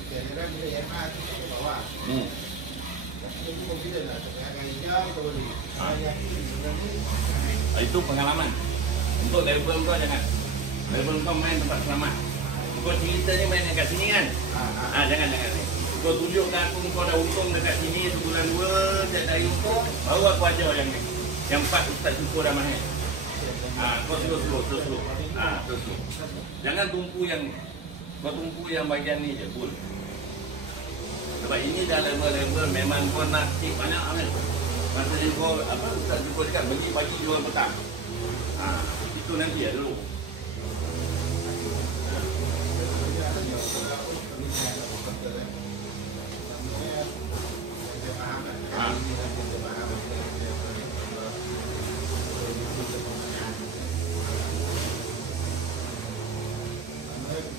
kira-kira bila MR tu ke bawah. Itu confident lah. Dengan hijau tu boleh. Itu pengalaman. Untuk level kau jangan. Level kau main tempat selamat. Kau cerita ni main dekat sini kan? Jangan. Kau tunjukkan aku kau dah untung dekat sini sebulan 2, tiap hari untung, baru aku ajar yang ni. Yang 4 Ustaz Syukur dah mahir. Kau terus. Jangan tumpu yang ni. Kau tumpu yang bagian ni je pun. Sebab ini dah level-level memang kau nak tip banyak amal. Maksudnya kau Ustaz Syukur cakap bagi pagi jual petang. Itu nanti ya dulu.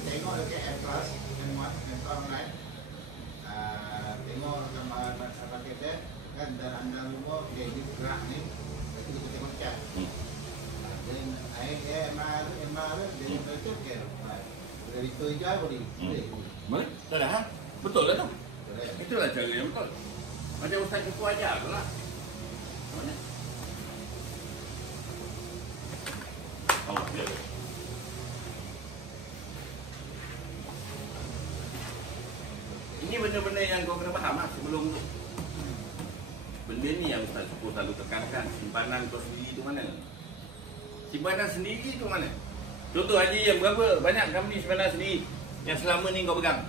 Tengok dekat Airbus yang online, tengok gambar masalah kita kan, dan anda semua dia gerak ni, nanti kita tengok cat. Dan air MR dia baca kan, dari itu hijau boleh. Boleh? Tak ada. Betul lah tu. Itulah cara yang betul. Macam Ustaz Syukur ajar tu lah. Allah dia. Ini benda-benda yang kau kena faham lah sebelum tu. Benda ni yang Ustaz Syukur selalu tekankan. Simpanan kau sendiri tu mana? Simpanan sendiri tu mana? Contoh Haji yang berapa banyak company simpanan sendiri yang selama ni kau pegang?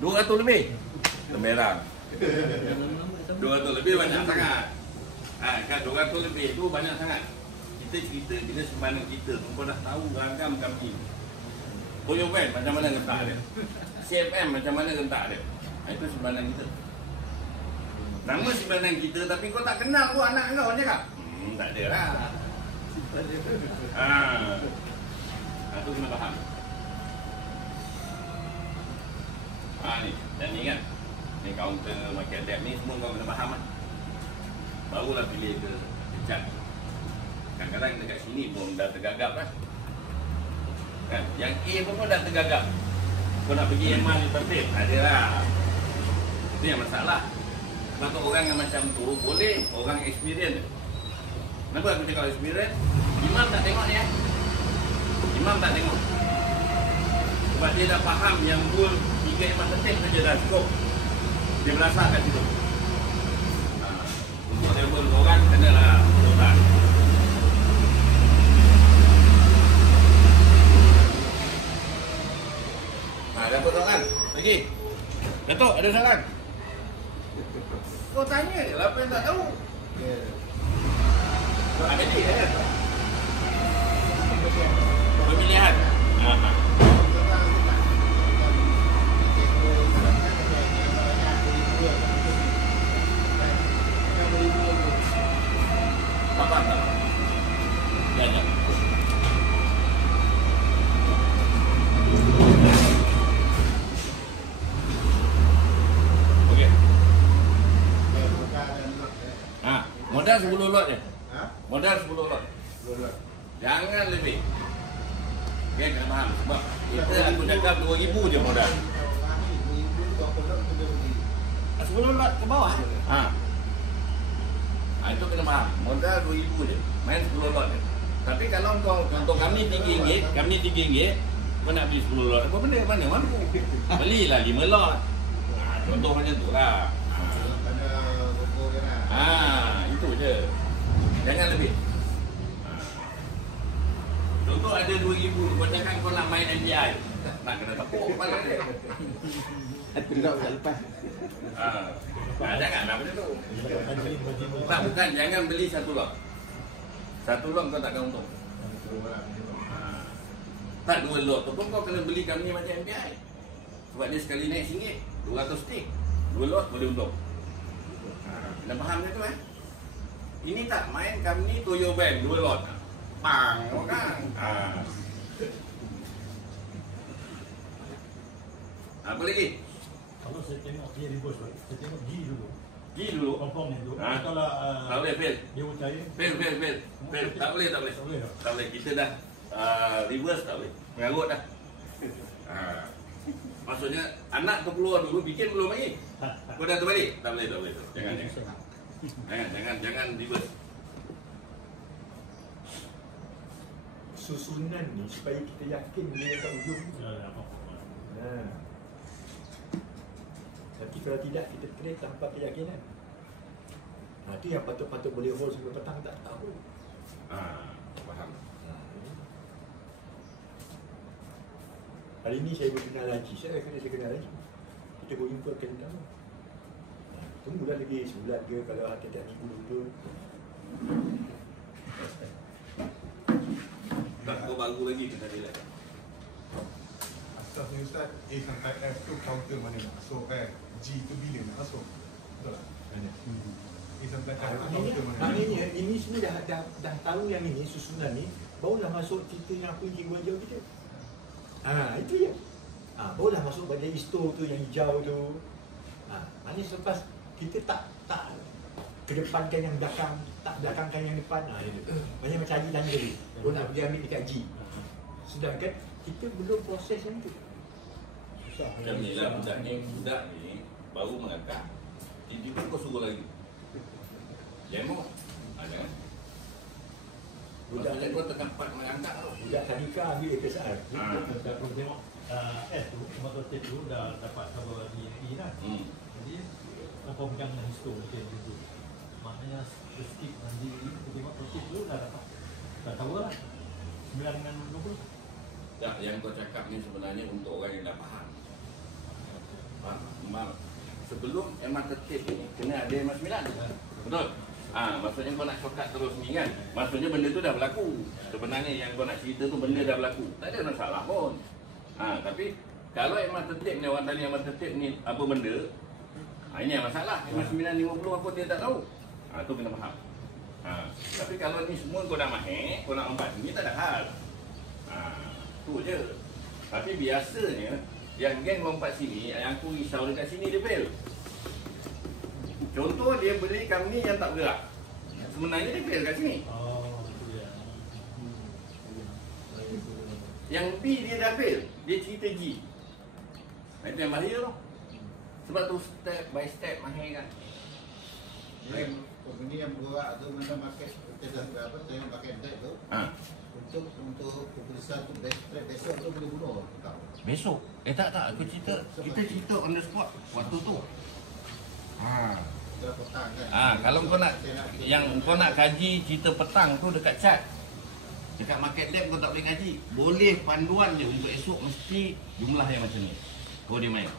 200 lebih. Temerang. 200 lebih banyak sangat. Kan 200 lebih tu banyak sangat. Kita cerita bila simpanan kita tu kau dah tahu ragam company. Boleh Bank macam mana letak dia? CFM macam mana letak dia? Itu simpanan kita. Nama simpanan kita tapi kau tak kenal pun anak kau je kan? Tak ada lah. Itu kena faham. Ni, dan ni kan, ni counter market lab ni semua kau kena faham lah. Barulah pilih ke cat. Kadang-kadang dekat sini pun dah tergagap lah. Kan? Yang A pun dah tergagap. Kau nak pergi yang mana tertib? Ada lah. Itu yang masalah. Sebab tu orang yang macam tu boleh orang experience. Kenapa aku cakap experience? Imam tak tengok ni Imam tak tengok. Sebab dia dah faham yang rule 3 imam tertib saja dah cukup. Dia berasal kat situ. Untuk level orang kenalah betul. Dapat soalan? Lagi? Datuk, ada soalan? Kau tanya je lah apa yang tak tahu. Ada dia ya? Pemilihan. Apa? Ya. Modal 10 lot je. Modal 10 lot. Jangan lebih. Okey, kena faham. Sebab kita aku cakap 2,000 je modal. 10 lot ke bawah. Itu kena faham. Modal 2,000 je. Main 10 lot je. Tapi kalau kau contoh kami RM3, kau nak beli 10 lot. Apa benda mana mampu? Belilah 5 lot. Contoh macam tu lah. Itu je. Jangan lebih. Contoh ada 2,000, kau cakap kau nak main NBI. Nak kena tepuk kepala dia. Tidak usah lepas. Janganlah benda tu. Tak, bukan. Jangan beli 1 lot. 1 lot kau takkan untung. Tak 2 lot tu pun kau kena beli kami macam NBI. Sebab dia sekali naik RM1, 200 stick. 2 lot boleh untung. Kena faham dia tu Ini tak main kami Toyo Bank 2 lot. Pang kan. Apa lagi? Kalau saya tengok dia di bos, saya tengok G dulu. G dulu. Confirm dulu. Kalau tak boleh fail. dia percaya. Fail. Tak boleh. Tak boleh. Kita dah reverse tak boleh. Mengarut dah. Maksudnya anak tu keluar dulu, bikin belum lagi. Kau dah terbalik? Tak boleh. Jangan reverse. Susunan ni supaya kita yakin dia kat ujung. Tapi kalau tidak, kita trade tanpa keyakinan. Itu yang patut-patut boleh hold sampai petang tak tahu. Faham. Hari ni saya berkenal lagi. Saya kenal lagi. Kita berjumpa akan tahu. Tunggulah lagi sebulan ke kalau tiap minggu dulu. Tak kau baru lagi kita relax. Asas ni Ustaz, A sampai F tu counter mana nak masuk kan? G tu bila nak masuk? Betul tak? A sampai F tu counter mana nak masuk? Maknanya ini semua dah tahu yang ini susunan ni, barulah masuk cerita yang apa yang cikgu ajar kita. Itu je. Barulah masuk pada isto tu yang hijau tu. Maknanya selepas kita tak kedepankan yang belakang, tak belakangkan yang depan. Macam Ali tanya tadi, kau nak pergi ambil dekat G. Sedangkan kita belum proses yang tu. Susah. Macam ni lah budak ni baru mengangkat. Tiba-tiba kau suruh lagi. Demo. Jangan. Maksudnya kau terdapat mengangkat tu. Budak tadika ambil APSR. Kalau tengok S tu, motor tape tu dah dapat cover DNP dah. Jadi apa pegang dengan histo macam tu. Maknanya skip nanti tengok tape tu dah dapat. Dah tahu lah 9 dengan 20. Tak, yang kau cakap ni sebenarnya untuk orang yang dah faham. Sebelum MR tertib ni kena ada MR 9. Betul? Maksudnya kau nak shortcut terus ni kan. Maksudnya benda tu dah berlaku. Sebenarnya yang kau nak cerita tu benda dah berlaku. Tak ada masalah pun. Tapi kalau MR tertib ni, orang tanya MR tertib ni apa benda, ini yang masalah. MR 950 apa dia tak tahu. Tu kena faham. Tapi kalau ni semua kau dah mahir, kau nak empat ni tak ada hal. Tu je. Tapi biasanya yang geng lompat sini, yang aku risau dekat sini dia fail. Contoh dia beli kami yang tak bergerak. Sebenarnya dia fail kat sini. Yang B dia dah fail, dia cerita G. Itu yang bahaya tu. Sebab tu step by step mahir kan. Yang company yang bergerak tu mana market kita dah apa tengok market debt tu. Untuk keputusan tu besok tu boleh bunuh kau. Besok? Tak, aku cerita. Kita cerita on the spot waktu tu. Kita petang kan. Kalau kau nak yang kau nak kaji cerita petang tu dekat chat. Dekat market lab kau tak boleh kaji. Boleh panduan je untuk esok mesti jumlah yang macam ni. Kau dia main.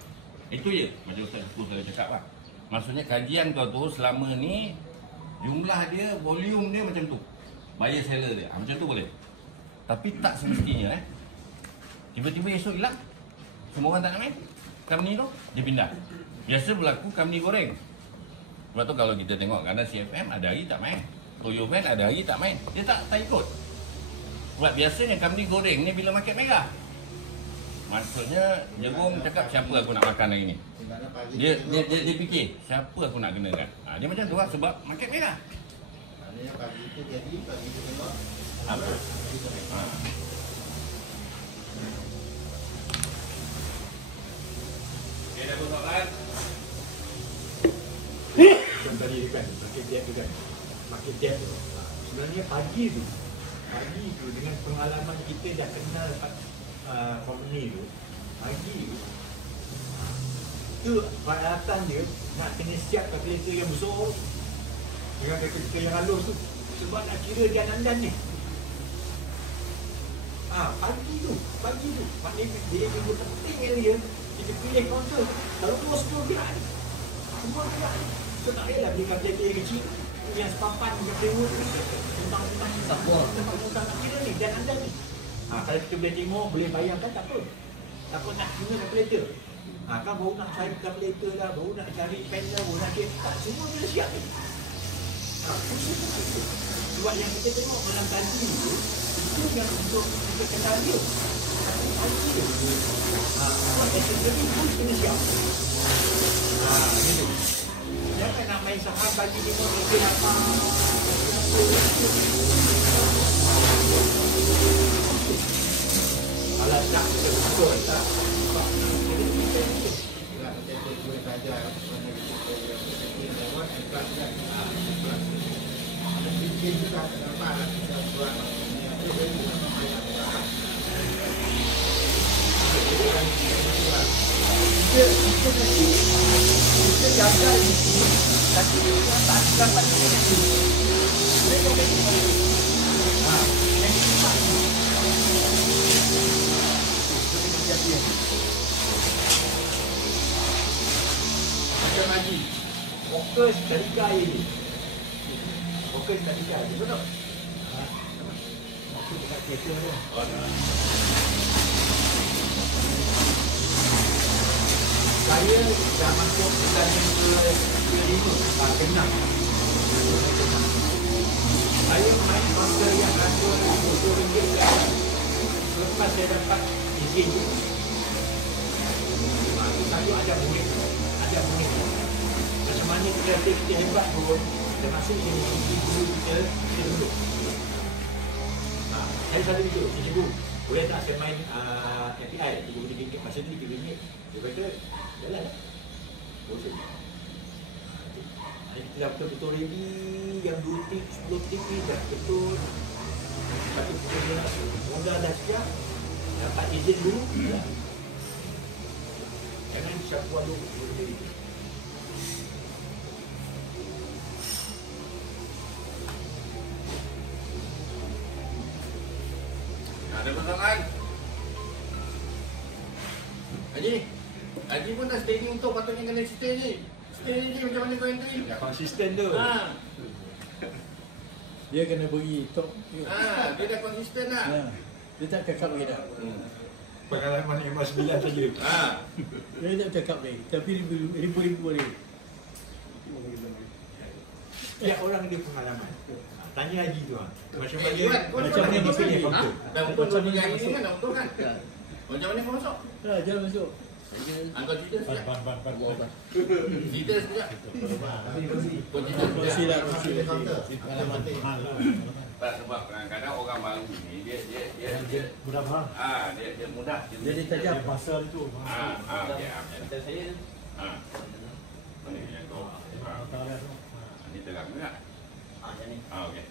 Itu je macam Ustaz Syukur tadi cakap lah. Maksudnya kajian kau tu selama ni jumlah dia, volume dia macam tu. Buyer seller dia. Macam tu boleh. Tapi tak semestinya tiba-tiba esok hilang. Semua orang tak nak main. Company tu dia pindah. Biasa berlaku company goreng. Sebab tu kalau kita tengok kadang CFM ada hari tak main. Toyo Van ada hari tak main. Dia tak ikut. Sebab biasanya company goreng ni bila market merah. Maksudnya Jegong cakap siapa aku nak makan hari ni. Dia fikir siapa aku nak kenakan. Dia macam tu lah sebab market merah. Maknanya pagi tu jadi pagi tu tengok Apa? Okay, dah bersoalan. Macam tadi tu kan, market debt tu kan. Market debt tu. Sebenarnya pagi tu dengan pengalaman kita dah kenal company tu, pagi tu peralatan dia nak kena siap kalkulator yang besar dengan kalkulator yang halus tu sebab nak kira dia nandan ni. Pagi tu maknanya dia penting dia kita pilih counter kalau close tu gerak ni semua gerak ni so tak payahlah beli kalkulator yang kecil yang sepapan yang framework ni tentang nak kira ni dan nandan ni. Kalau kita boleh tengok, boleh bayangkan tak apa. Takut nak guna kalkulator. Kan baru nak cari kalkulator dah, baru nak cari pen dah, baru nak cari tak, semua dia siap ni. Sebab yang kita tengok dalam tadi tu, itu yang untuk kita kenal dia. Tadi dia. Sebab action tadi pun kena siap. Gitu. Jangan nak main saham bagi dia mungkin apa. Alah tak betul tak. Tidak kita boleh belajar mana kita buat ikhlas kan. Bikin juga kenapa kita buat kita jaga di sini tapi kita tak dapat ini. Macam lagi fokus tadika ini. Fokus tadika ini betul? Maksud dekat kereta tu. Saya dah masuk bulan yang ke-5 saya main masa yang RM100 lepas saya dapat izin saya ada murid macam mana kita hebat pun termasuk ini guru kita duduk saya selalu duduk cikgu boleh tak saya main API RM30 masa tu RM30 dia kata jalan boleh kita dah betul-betul ready yang 2 tip 10 tip ni dah betul tapi kita modal dah siap dapat izin dulu jangan siap buat dulu Ada persoalan? Haji pun dah stay untuk patutnya kena stay je. Stay je macam mana kau entry. dah konsisten tu Dia kena beri top. Dia dah konsisten lah. Dia tak cakap lagi dah. pengalaman MA9 saja Dia tak cakap lagi. Tapi ribu-ribu lagi. setiap orang dia pengalaman tanya Haji tu macam Macam mana dia pilih Ha? counter Dah betul 2 hari ni kan dah betul kan? Macam mana kau masuk? Jangan masuk. Kau cerita sekejap. Cerita sekejap. Kau cerita sekejap. Kongsi lah. Pengalaman. Tak, sebab kadang-kadang orang baru ni dia Mudah faham. dia mudah. Dia tajam. Dia pasal itu. Okey. Macam saya Ini yang tu. Matahari tu. Ini terang juga. yang ni. Okey.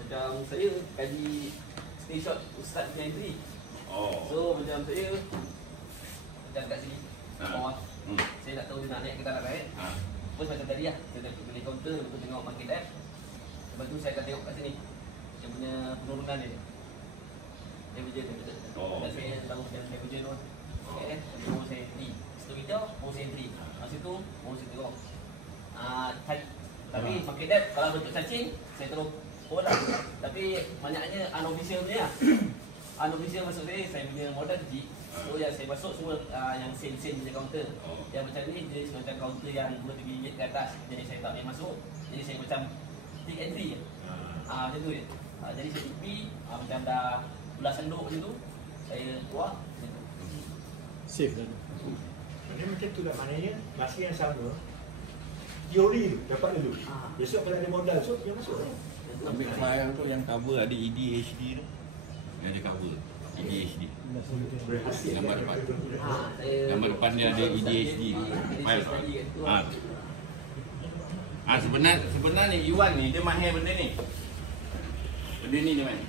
Macam saya kaji screenshot Ustaz punya entry. Oh. So macam saya macam kat sini bawah. Saya tak tahu dia nak naik ke tak nak naik. Terus macam tadi lah, saya dah pilih counter, lepas tu tengok market app. Lepas tu saya akan tengok kat sini dia punya penurunan dia. Divergent. Dan saya tahu macam divergent tu. Okay, baru saya entry. Setelah hijau, baru saya entry. Masa tu, baru saya tengok. Tapi market app, kalau bentuk cacing, saya terus hold lah. Tapi banyaknya unofficial punya. Unofficial maksud saya punya modal kecil. So yang saya masuk semua yang same punya counter. Yang macam ni jenis macam counter yang 2-3 ringgit ke atas. Jadi saya tak boleh masuk. Jadi saya macam tick entry je. Macam tu je. Jadi saya TP macam dah belas senduk macam tu. Saya keluar macam tu. Safe dah. Dia macam tu lah, maknanya masa yang sama teori tu dapat dulu. Besok kalau ada modal so dia masuk. Ambil file tu yang cover ada EDHD tu. Yang ada cover EDHD. Berhasil. Gambar depan. Saya Gambar depan dia ada EDHD file. Sebenarnya Iwan ni dia mahir benda ni. Benda ni dia main.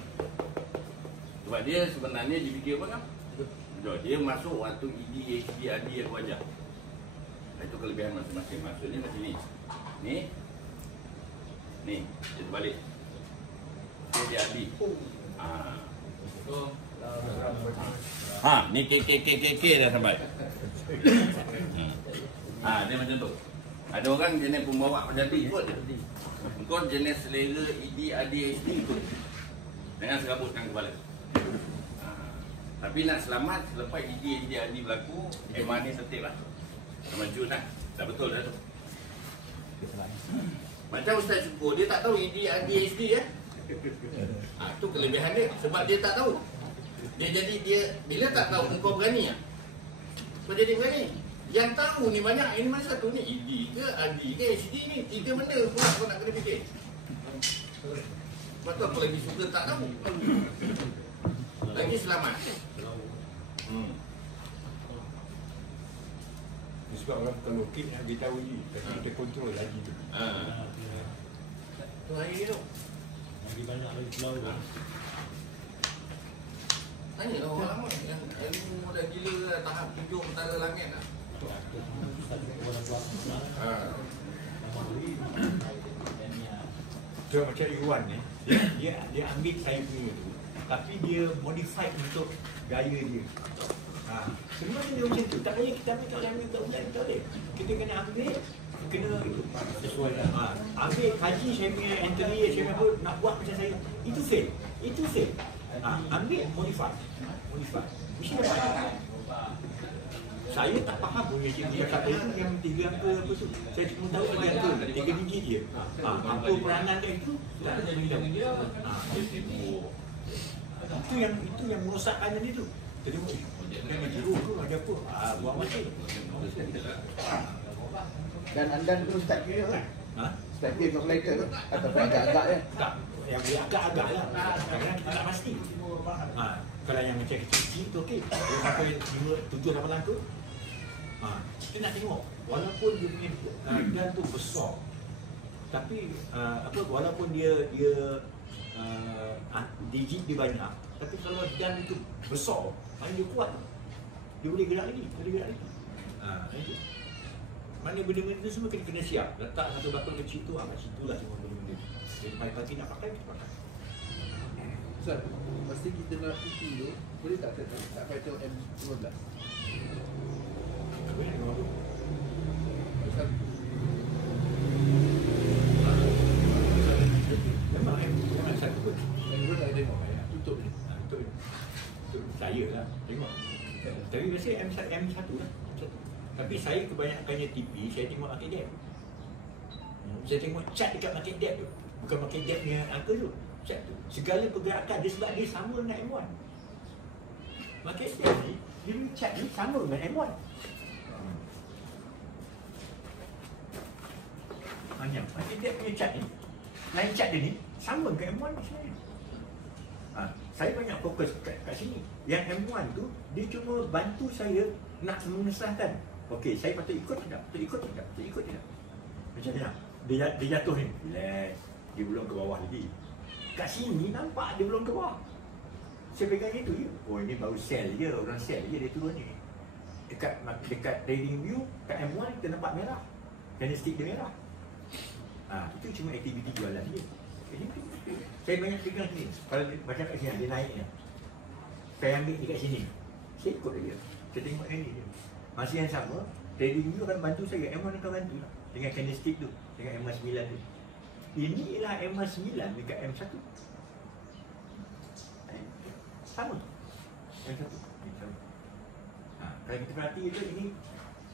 Sebab dia sebenarnya dia fikir apa kan? Betul. Dia masuk waktu EDHD ADI aku ajar. Itu kelebihan masing-masing. Maksudnya macam ni. Ni, dia terbalik. Dia ADI. Ni K dah sampai. Dia macam tu. Ada orang jenis pembawa macam tu ikut je. Kau jenis selera ED, ADHD ikut. Dengan serabut yang kepala. Tapi nak selamat selepas ED, AD berlaku, MR ni setip lah. Sama Jun lah. Dah betul dah tu. Macam Ustaz Syukur, dia tak tahu ED, ADHD ya. Tu kelebihan dia. Sebab dia tak tahu. Dia jadi bila tak tahu kau berani lah. Kau jadi berani. Yang tahu ni banyak. Ini mana satu ni ED ke AD ke HD ni. 3 benda pula kau nak kena fikir. Sebab tu aku lagi suka tak tahu. Lagi selamat. Sebab orang kalau kit nak beritahu je, tapi kita kontrol lagi tu. Tu hari tu. Lagi banyak lagi pulau tu. Tanya lah orang lama yang ilmu dah gila lah, tahap 7 petara langit lah. So macam Iwan ni, dia ambil saya punya tu, tapi dia modify untuk gaya dia. Sebenarnya dia macam tu, tak payah kita ambil kat bulan tak boleh. Kita kena ambil, kena sesuai lah. Ambil kaji saya punya entry, saya punya apa, nak buat macam saya. Itu fail. Ambil modify. Mesti dapat. Saya tak faham pun dia kata itu yang 3 angka apa tu. Saya cuma tahu 3 angka, 3 digit dia. Apa peranan dia itu? Tak ada yang tahu. Itu yang merosakkan dia tu. Jadi dia jeruk tu ada apa? Buat macam. Dan anda tu start kira kan? Start kira calculator tu? Ataupun agak-agak je? Tak, yang agak-agak lah. Kadang-kadang kita tak pasti. Kalau yang macam kecil-kecil tu okey. Dia sampai 7-8 angka. Kita nak tengok. Walaupun dia punya dan tu besar. Tapi walaupun dia digit dia banyak. Tapi kalau dan itu besar, dia kuat. Dia boleh gerak lagi. Itu. Mana benda-benda tu semua kena siap. Letak satu bakul kecil tu, kat situ lah semua benda-benda. Jadi pagi-pagi nak pakai, kita pakai. Ustaz, masa kita nak cuci tu, boleh tak pakai tengok M15? Apa yang tengok tu? Ustaz, memang satu pun. yang dua tak tengok, tutup je. Betul. Saya lah, tengok. Tapi biasa M1 lah. Tapi saya kebanyakannya TP, saya tengok market depth. Saya tengok chart dekat market depth tu. Bukan market depth punya angka tu. Chart tu. Segala pergerakan dia sebab dia sama dengan M1. Market depth ni, dia punya chart ni sama dengan M1. Market depth punya chart ni line chart dia ni sama dengan M1 ni sebenarnya. Saya banyak fokus kat sini. Yang M1 tu dia cuma bantu saya nak mengesahkan. Okey, saya patut ikut tidak? Patut ikut tidak? Patut ikut tidak? Macam mana? Dia jatuh ni. Relax. Dia belum ke bawah lagi. Kat sini nampak dia belum ke bawah. Saya pegang itu je. Oh, ini baru sell je. Orang sell je dia turun ni. Dekat trading view, kat M1 kita nampak merah. Candlestick dia merah. Itu cuma aktiviti jualan je. Jadi, saya banyak pegang sini. Kalau macam kat sini, dia naiknya. Saya ambil dekat sini. Saya ikut dia. Saya tengok yang ni je. Masa yang sama, trading view akan bantu saya. M1 akan bantu lah. Dengan candlestick tu. Dengan M9 tu. Ini ialah M9 dekat M1. Sama. M1. Sama. Kalau kita perhati itu,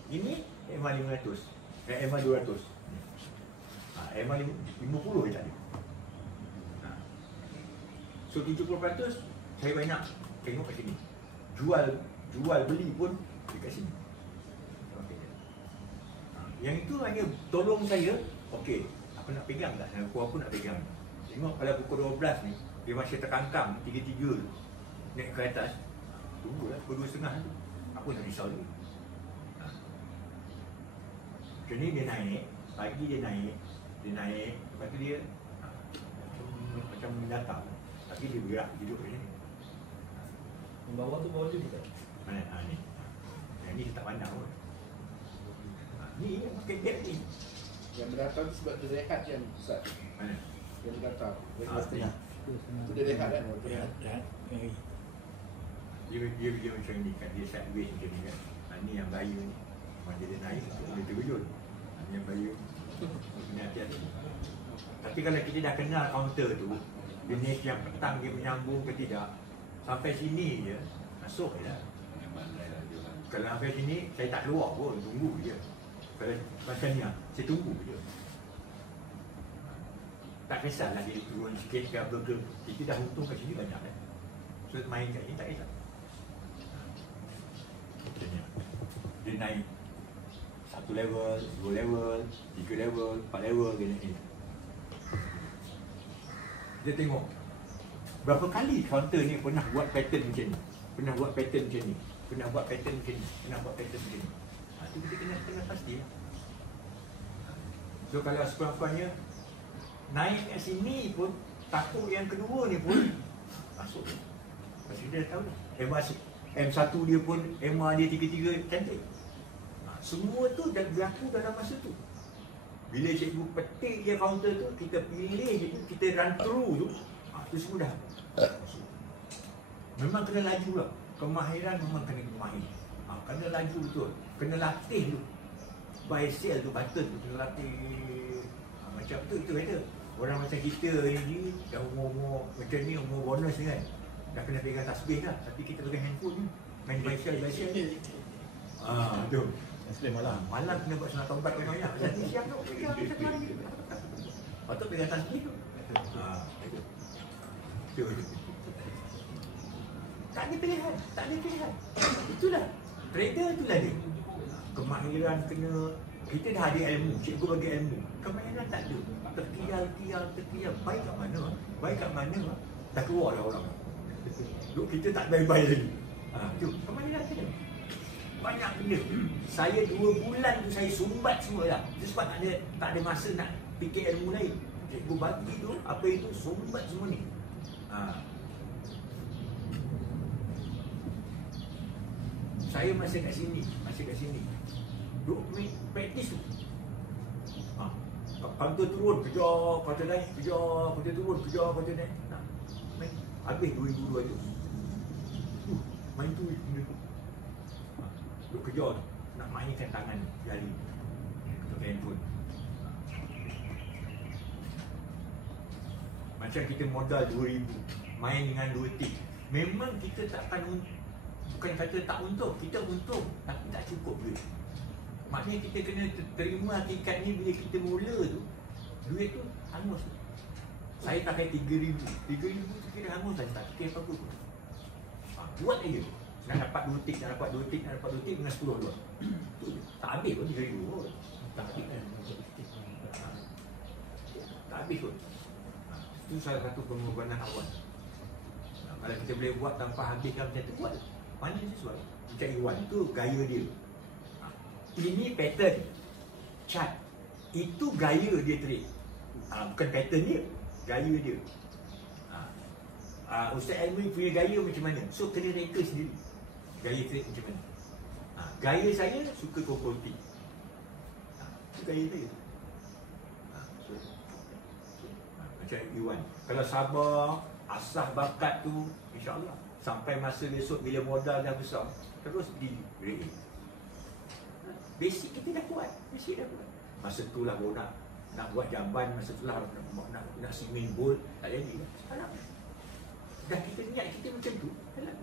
ini M500. M200. M50 je tadi. So 70% saya banyak tengok kat sini. Jual beli pun dekat sini. Okay. Yang itu hanya tolong saya. Okey, apa nak pegang tak? Aku nak pegang. Tengok kalau pukul 12 ni dia masih terkangkang 3-3 naik ke atas. Tunggulah pukul 2.30 tu. Aku nak risau dulu. Macam ni dia naik. Pagi dia naik. Lepas tu dia macam mendatang. Tapi dia bergerak duduk macam ni. Yang bawah tu bawah dia bukan? Mana? Ni. Yang ni tak pandang pun. Ni yang pakai gap ni. Yang berdatang sebab dia rehat kan Ustaz? Mana? Yang berdatang. Setengah. Itu dia rehat kan? Rehat. Dia macam ni kan. Dia sideways macam ni kan. Ni yang bayu ni. Macam dia naik, dia tergejut. Ni yang bayu. Kena hati-hati. Tapi kalau kita dah kenal counter tu, jenis yang petang dia menyambung ke tidak, sampai sini je, masuk je lah. Kalau sampai sini, saya tak keluar pun, tunggu je. Kalau macam ni, saya tunggu je. Tak kisahlah dia turun sikit ke apa ke, kita dah untung kat sini banyak kan. So main kat sini tak kisah. Macamnya, dia naik 1 level, 2 level, 3 level, 4 level dia naik. Dia tengok berapa kali counter ni pernah buat pattern macam ni. Pernah buat pattern macam ni. Pernah buat pattern macam ni. Pernah buat pattern macam ni. Itu kita kena pasti. So kalau sekurang-kurangnya naik kat sini pun, takut yang kedua ni pun masuk. Pasti dia dah tahu dah. M1 dia pun, MA dia 3-3 cantik. Semua tu dah berlaku dalam masa tu. Bila cikgu petik dia counter tu, kita pilih je tu, kita run through tu, tu semua dah. Memang kena laju lah. Kemahiran memang kena mahir. Kena laju betul. Kena latih tu. Buy sell tu button tu kena latih. Macam tu itu kata. Orang macam kita ni dah umur-umur macam ni, umur bonus ni kan. Dah kena pegang tasbih lah. Tapi kita pegang handphone ni. Main buy sell. Tu. Malam kena buat sunat taubat kena banyak. Jadi siang tu pegang satu hari. Patut pegang tasbih tu. Itu. Tak ada pilihan. Itulah. Trader itulah dia. Kemahiran kena. Kita dah ada ilmu. Cikgu bagi ilmu. Kemahiran tak ada. Terkial. Baik kat mana? Dah keluar dah orang. Duk kita tak baik-baik lagi. Tu. Kemahiran kena. Banyak benda. Saya 2 bulan tu saya sumbat semua dah. Itu sebab tak ada masa nak fikir ilmu lain. Cikgu bagi tu, apa itu, sumbat semua ni. Saya masih kat sini. Duk praktis tu. Counter turun, kejar, counter naik, kejar, counter turun, kejar, counter naik. Main. Habis 2,200. Main tu benda tu. Duk kejar tu. Nak mainkan tangan jari. Pakai handphone. Macam kita modal 2,000. Main dengan 2 tip. Memang kita takkan bukan kata tak untung. Kita untung. Tapi tak cukup duit. Maknanya kita kena terima hakikat ni bila kita mula tu. Duit tu hangus. Saya pakai 3,000. 3,000 tu kira hangus lah. Tak fikir apa-apa tu. Buat aja. Nak dapat 2 tik dengan 10 dolar. Tak habis pun 3,000 pun. Tak habis kan. Tak habis pun. Itu salah satu pengorbanan awal. Kalau kita boleh buat tanpa habiskan macam tu, buat. Mana sesuai. Macam Iwan tu gaya dia. Ini pattern chart. Itu gaya dia trade. Bukan pattern dia, gaya dia. Ustaz Elmi punya gaya macam mana? So kena reka sendiri gaya trade macam mana. Gaya saya suka property. Itu gaya saya. Macam Iwan, kalau sabar, asah bakat tu, insya-Allah sampai masa besok bila modal dah besar, terus di ready. Basic kita dah kuat, basic dah kuat. Masa tu lah baru nak buat jamban, masa tu lah nak swimming pool, tak jadi. Sekarang dah kita niat kita macam tu, jalan.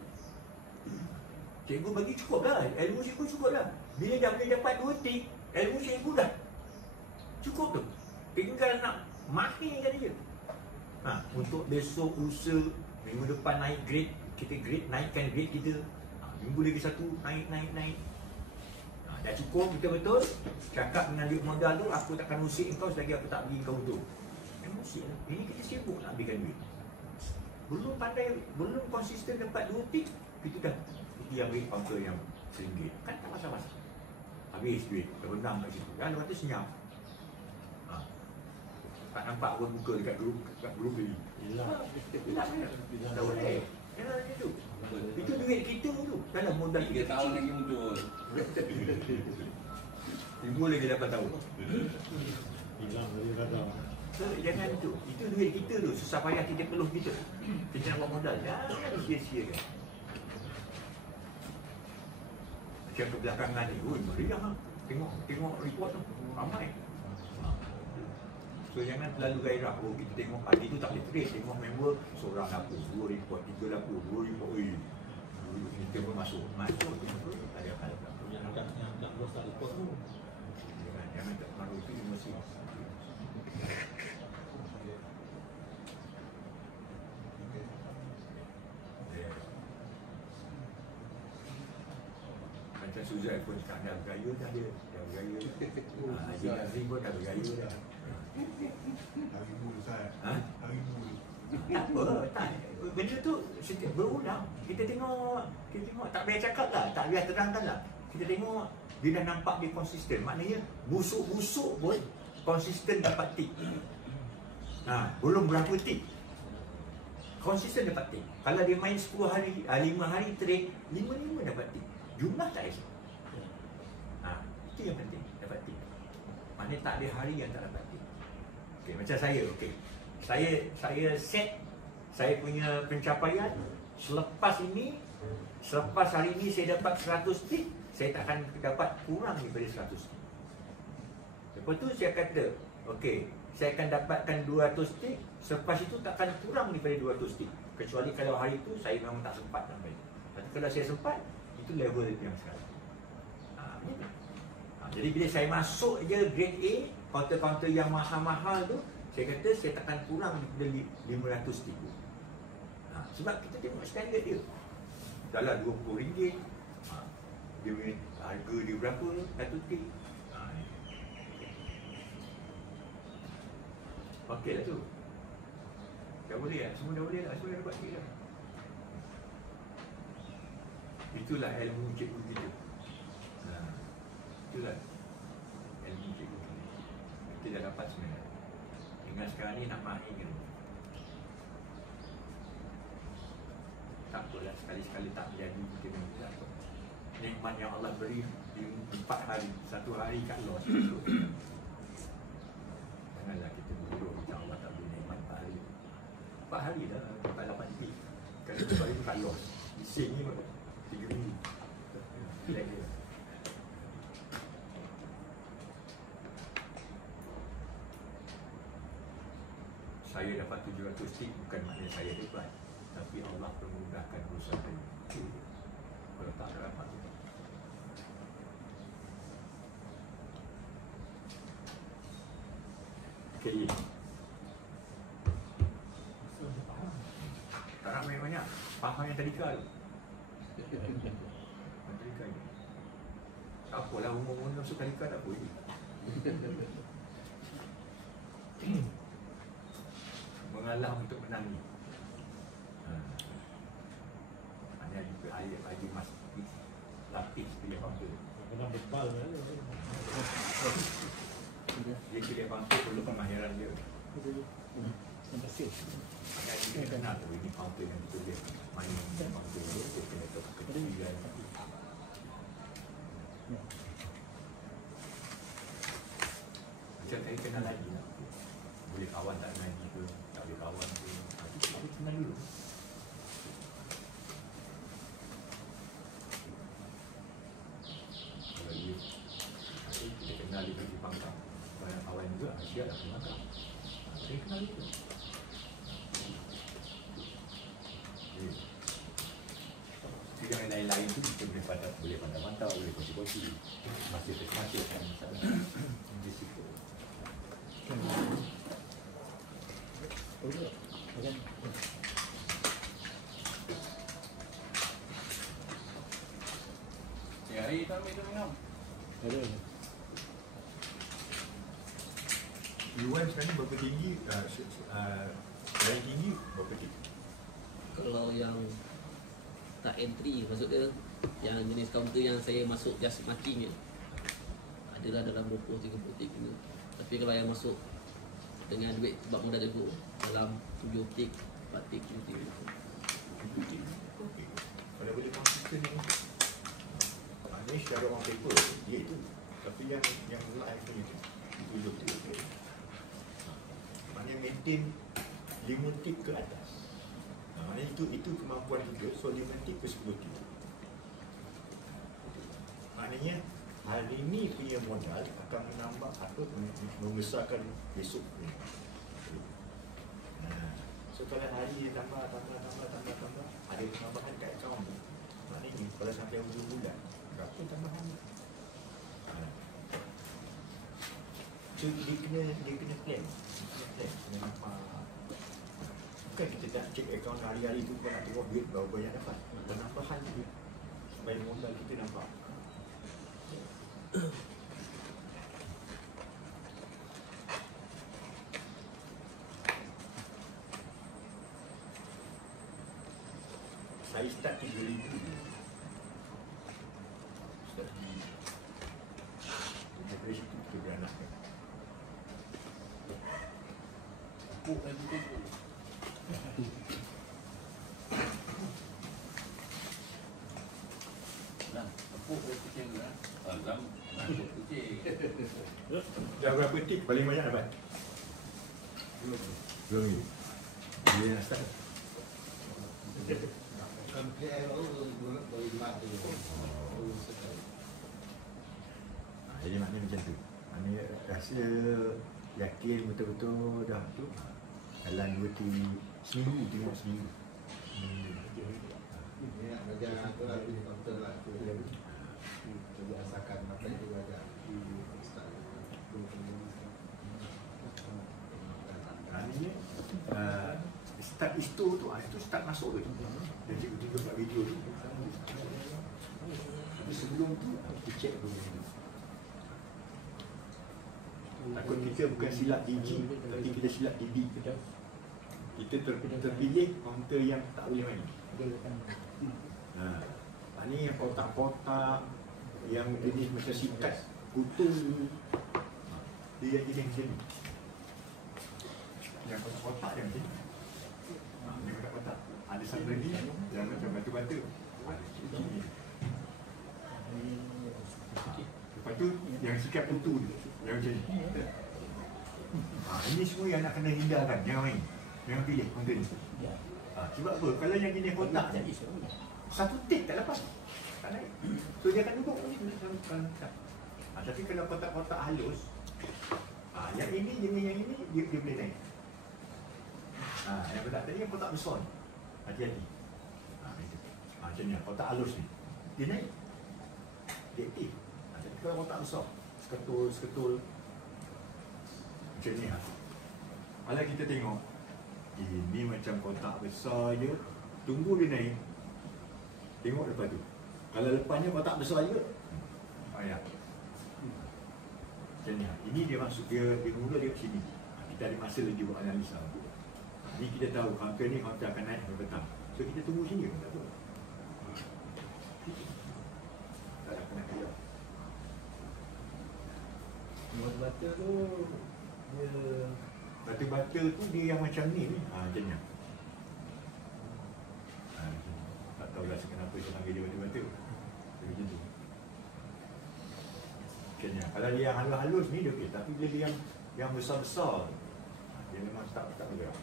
Cikgu bagi cukup lah, ilmu cikgu cukup lah. Bila dah boleh dapat 2 tik, ilmu cikgu dah cukup tu. Tinggal nak mahirkan dia. Untuk besok usaha, minggu depan naik grade, kita grade, naikkan grade kita. Minggu lagi satu, naik. Dah cukup betul-betul. Cakap dengan duit modal tu, aku takkan usik kau selagi aku tak bagi kau tu. Usik lah. Ini kita sibuk nak ambilkan duit. Belum pandai, belum konsisten dapat 2 tik, kita dah kita ambil counter yang RM1. Kan tak masa-masa. Habis duit, terbenam kat situ. Dan lepas tu senyap. Tak nampak orang muka dekat grup beli. Hilang kan? Tak boleh. Jangan macam tu. Itu duit kita tu. Dalam modal 3 tahun lagi muncul. Timbul lagi 8 tahun. Hilang lagi kadang. So, jangan tu. Itu duit kita tu. Susah payah kita peluh kita. Kita nak buat modal. Jangan sia-siakan. Macam kebelakangan ni. Meriah lah. Tengok report tu. Ramai. So jangan terlalu gairah. Kita tengok hari tu tak boleh trade. Tengok member seorang laku, 2 report, 3 laku, 2 report. Kita pun masuk tu. Tak ada hal. Yang tak bos tak report tu. Jangan tak pengaruh tu emosi. Macam Suzai pun sekarang dah bergaya dah dia. Dah bergaya. Haji Nazim pun dah bergaya dah. Hari dulu Ustaz. Hari dulu. Tak apa, tak. Benda tu berulang. Kita tengok tak payah cakap lah, tak payah terangkan lah. Kita tengok dia dah nampak dia konsisten. Maknanya busuk-busuk pun konsisten dapat tik. Belum berapa tik. Konsisten dapat tik. Kalau dia main 10 hari, 5 hari trade, 5 dapat tik. Jumlah tak esok. Itu yang penting, dapat tik. Maknanya tak ada hari yang tak dapat tik. Okay, macam saya, saya set saya punya pencapaian. Selepas hari ini saya dapat 100 tik, saya tak akan dapat kurang daripada 100 tik. Lepas tu saya kata, okey, saya akan dapatkan 200 tik, selepas itu tak akan kurang daripada 200 tik. Kecuali kalau hari itu saya memang tak sempat sampai. Tapi kalau saya sempat, itu level yang sekarang. Jadi bila saya masuk je grade A, counter-counter yang mahal-mahal tu, saya kata saya takkan kurang daripada 500 tik. Sebab kita tengok standard dia. Dalam RM20. Dia punya harga dia berapa, 1 tik. Okey lah tu. Dah boleh lah, semua dah boleh lah, semua dah dapat tik lah. Itulah ilmu cikgu kita. Itulah ilmu cikgu kita. Kita dah dapat sebenarnya. Dengan sekarang ni nak mahirkan. Tak apalah, sekali-sekali tak menjadi kita minta apa. Nikmat yang Allah beri di 4 hari, 1 hari kat loss. Janganlah kita buruk macam Allah tak beri nikmat 4 hari. 4 hari dah, tak dapat tik. Kalau 4 hari tu kat loss. Di sini pun 3 minggu. Saya dapat 700 tik bukan maknanya saya hebat, tapi Allah permudahkan urusan saya. Kalau tak dapat tu. Okay. Tak ramai banyak. Faham yang tadika tu. Tadika ni. Tak apalah, umur-umur masuk tadika tak apa lagi. lelah untuk menangi. Hanya air mas lapis pilih bangsa. Kena bebal kan. Dia pilih bangsa perlu kemahiran dia. Agak dia kenal tu ini bangsa yang ditulis main bangsa dia kena tahu ketiga. Macam saya kenal lagi lah. Boleh kawan tak ngaji ke, tak boleh kawan ke, tapi kenal dulu. Kalau dia kita kenal dia pergi pangkang, banyak kawan juga, dia dah pergi pangkang. Saya kenal dulu. Jadi yang lain-lain tu kita boleh pandang-pandang, boleh kongsi-kongsi. Masih kan misalnya di situ. Ya, hari tu ambil tu minum. Yuan sekarang berapa tinggi? Yang tinggi berapa tinggi? Kalau yang tak entry, maksudnya yang jenis counter yang saya masuk just marking je, adalah dalam 20-30 tik juga. Tapi kalau yang masuk dengan duit sebab modal jago, dalam 7 tik, 4 tik, 7 tik. Kalau boleh konsisten ni, maknanya secara orang paper dia itu, tapi yang live ni itu 7 tik. Maknanya maintain 5 tik ke atas. Maknanya itu kemampuan juga, so 5 tik ke 10 tik. Maknanya hari ni punya modal akan menambah atau membesarkan besok punya. So kalau hari dia tambah, ada penambahan kat akaun tu. Maknanya kalau sampai hujung bulan, berapa tambahan? So dia kena plan. Kena nampak. Bukan kita nak cek akaun hari-hari tu, kita nak tengok duit berapa banyak dapat. Penambahan dia supaya modal kita nampak. Saya start 3,000. Start 3,000. Dari situ kita beranak. Pupuk lagi pupuk. Nah, pupuk lagi kucing tu kan. Alam, pupuk kucing. Dah berapa tik paling banyak dapat? 2,000. Dia nak start. Sampai air baru boleh mat tu. Jadi maknanya macam tu. Maknanya rasa yakin betul-betul dah tu. Dalam 2-3 seminggu, tengok seminggu. Dia nak belajar tu lah, di kaunter lah tu. Jadi asalkan apa itu belajar di start. Maknanya start isto tu, itu start masuk tu. Dan cikgu buat video tu. Tapi sebelum tu, kita check dulu. Takut kita bukan silap DG, tapi kita silap DB. Kita terpilih kaunter yang tak boleh main. Ini yang kotak-kotak, yang jenis macam sikat, kutu, dia yang jenis macam ni. Yang kotak-kotak dia macam ni. Dia kotak-kotak. Ada satu lagi yang macam batu-batu. Lepas tu yang sikat kutu tu, yang macam ni. Ini semua yang nak kena hindarkan, jangan main. Jangan pilih kaunter ni. Sebab apa? Kalau yang jenis kotak ni, satu tik tak dapat. Tak naik. So dia akan duduk ni. Tapi kalau kotak-kotak halus, yang ini, jenis yang ini, dia boleh naik. Yang kotak tadi yang kotak besar ni. Hati-hati. Macam ni, kotak halus ni. Dia naik. Dia aktif. Jadi kalau kotak besar, seketul. Macam ni. Kalau kita tengok, ini macam kotak besar je. Tunggu dia naik. Tengok lepas tu. Kalau lepasnya kotak besar je, ya. Macam ni. Ini dia masuk, dia mula dia kat sini. Kita ada masa lagi buat analisa. Ni kita tahu kaunter ni kaunter akan naik pada petang. So kita tunggu sini tak apa. Tak ada kena kerja. Batu tu dia Batu-batu tu dia yang macam ni. Macam ni. Tak tahulah kenapa saya panggil dia batu-batu. Dia macam tu. Macam ni. Kalau dia yang halus-halus ni dia okey. Tapi bila dia yang besar-besar tu, dia memang tak bergerak.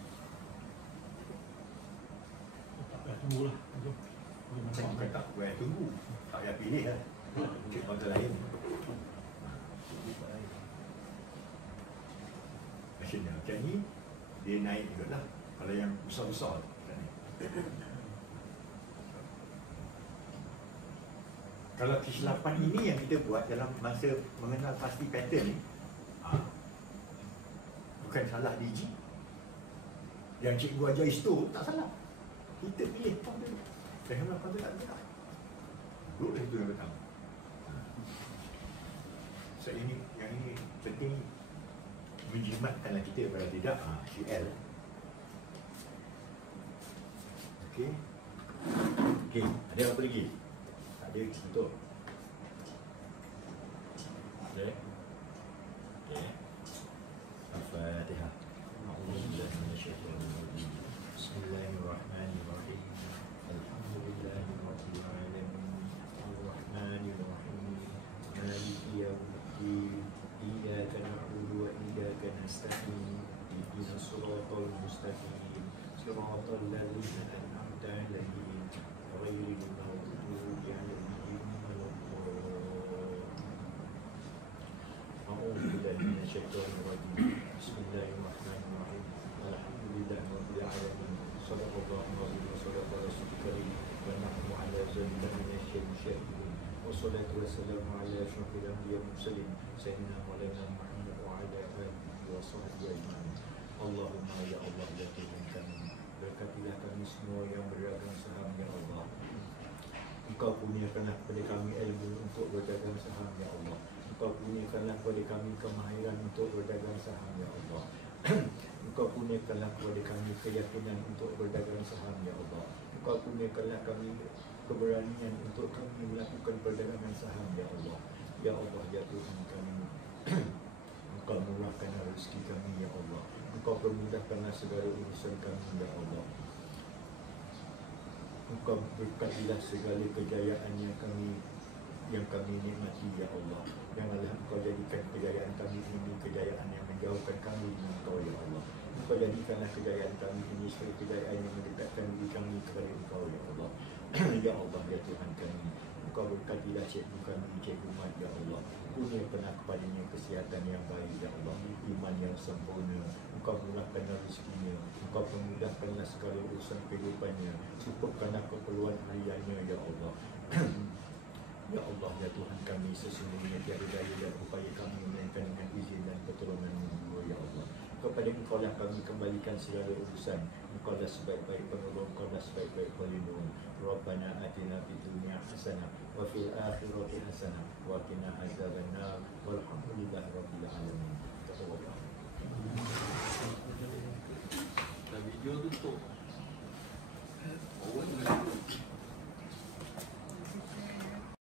Tak payah tunggulah. Bukan tak payah tunggu. Tak payah pilih lah. Cik kaunter lain. Macam ni dia naik juga lah. Kalau yang besar-besar macam ni. Kalau kesilapan ini yang kita buat dalam masa mengenal pasti pattern ni, bukan salah DG. Yang cikgu ajar isto tak salah. Kita pilih kaunter. Jangan kaunter tak benar. Duduk dari tu yang betul. So ini yang ini penting menjimatkanlah kita pada tidak CL. Okey. Okey, ada apa lagi? Tak ada betul. Okey. Okey. Al-Fatihah. A'udzubillahi minasyaitonir rajim. Bismillahirrahmanirrahim. Alhamdulillahirabbil alamin. Ar-Rahmanir Rahim. Maliki yaumiddin. Iyyaka na'budu wa iyyaka nasta'in. Ihdinas siratal mustaqim. Siratal ladzina an'amta 'alaihim ghairil maghdubi 'alaihim waladdallin. A'udzu billahi minasyaitonir rajim. Bismillahirrahmanirrahim. Alhamdulillahirabbil alamin. Shallallahu alaihi wa sallam rasulul karim wa nahnu 'ala zalika minasyaitonir wassalatu wassalamu ala asyrafil anbiya'i wal mursalin sayyidina maulana Muhammad wa ala alihi wa sahbihi ajma'in. Allahumma ya Allah ya Tuhan kami, berkatilah kami semua yang berdagang saham ya Allah. Engkau kurniakanlah kepada kami ilmu untuk berdagang saham ya Allah. Engkau kurniakanlah kepada kami kemahiran untuk berdagang saham ya Allah. Engkau kurniakanlah kepada kami keyakinan untuk berdagang saham ya Allah. Engkau kurniakanlah kami keberanian untuk kami melakukan perdagangan saham ya Allah. Ya Allah ya Tuhan kami, Engkau murahkan rezeki kami ya Allah. Engkau permudahkanlah segala urusan kami ya Allah. Engkau berkatilah segala kejayaan yang kami nikmati ya Allah. Janganlah Engkau jadikan kejayaan kami ini kejayaan yang menjauhkan kami dengan Engkau ya Allah. Engkau jadikanlah kejayaan kami ini sebagai kejayaan yang mendekatkan diri kami kepada Engkau ya Allah. Ya Allah ya Tuhan kami, Engkau berkatilah cikgu kami, Cikgu Mat ya Allah. Kurniakanlah kepadanya kesihatan yang baik ya Allah, iman yang sempurna. Engkau murahkan rezekinya, Engkau permudahkanlah segala urusan kehidupannya, cukupkanlah keperluan hariannya ya Allah. Ya Allah ya Tuhan kami, sesungguhnya tiada daya dan upaya kami melainkan dengan izin dan pertolongan-Mu ya Allah. Kepada Engkau lah kami kembalikan segala urusan. Engkau lah sebaik-baik penolong, Engkau lah sebaik-baik pelindung. Rabbana atina fid dunya hasanah wa fil akhirati hasanah wa qina azabannar. Walhamdulillahi rabbil alamin. Video tutup.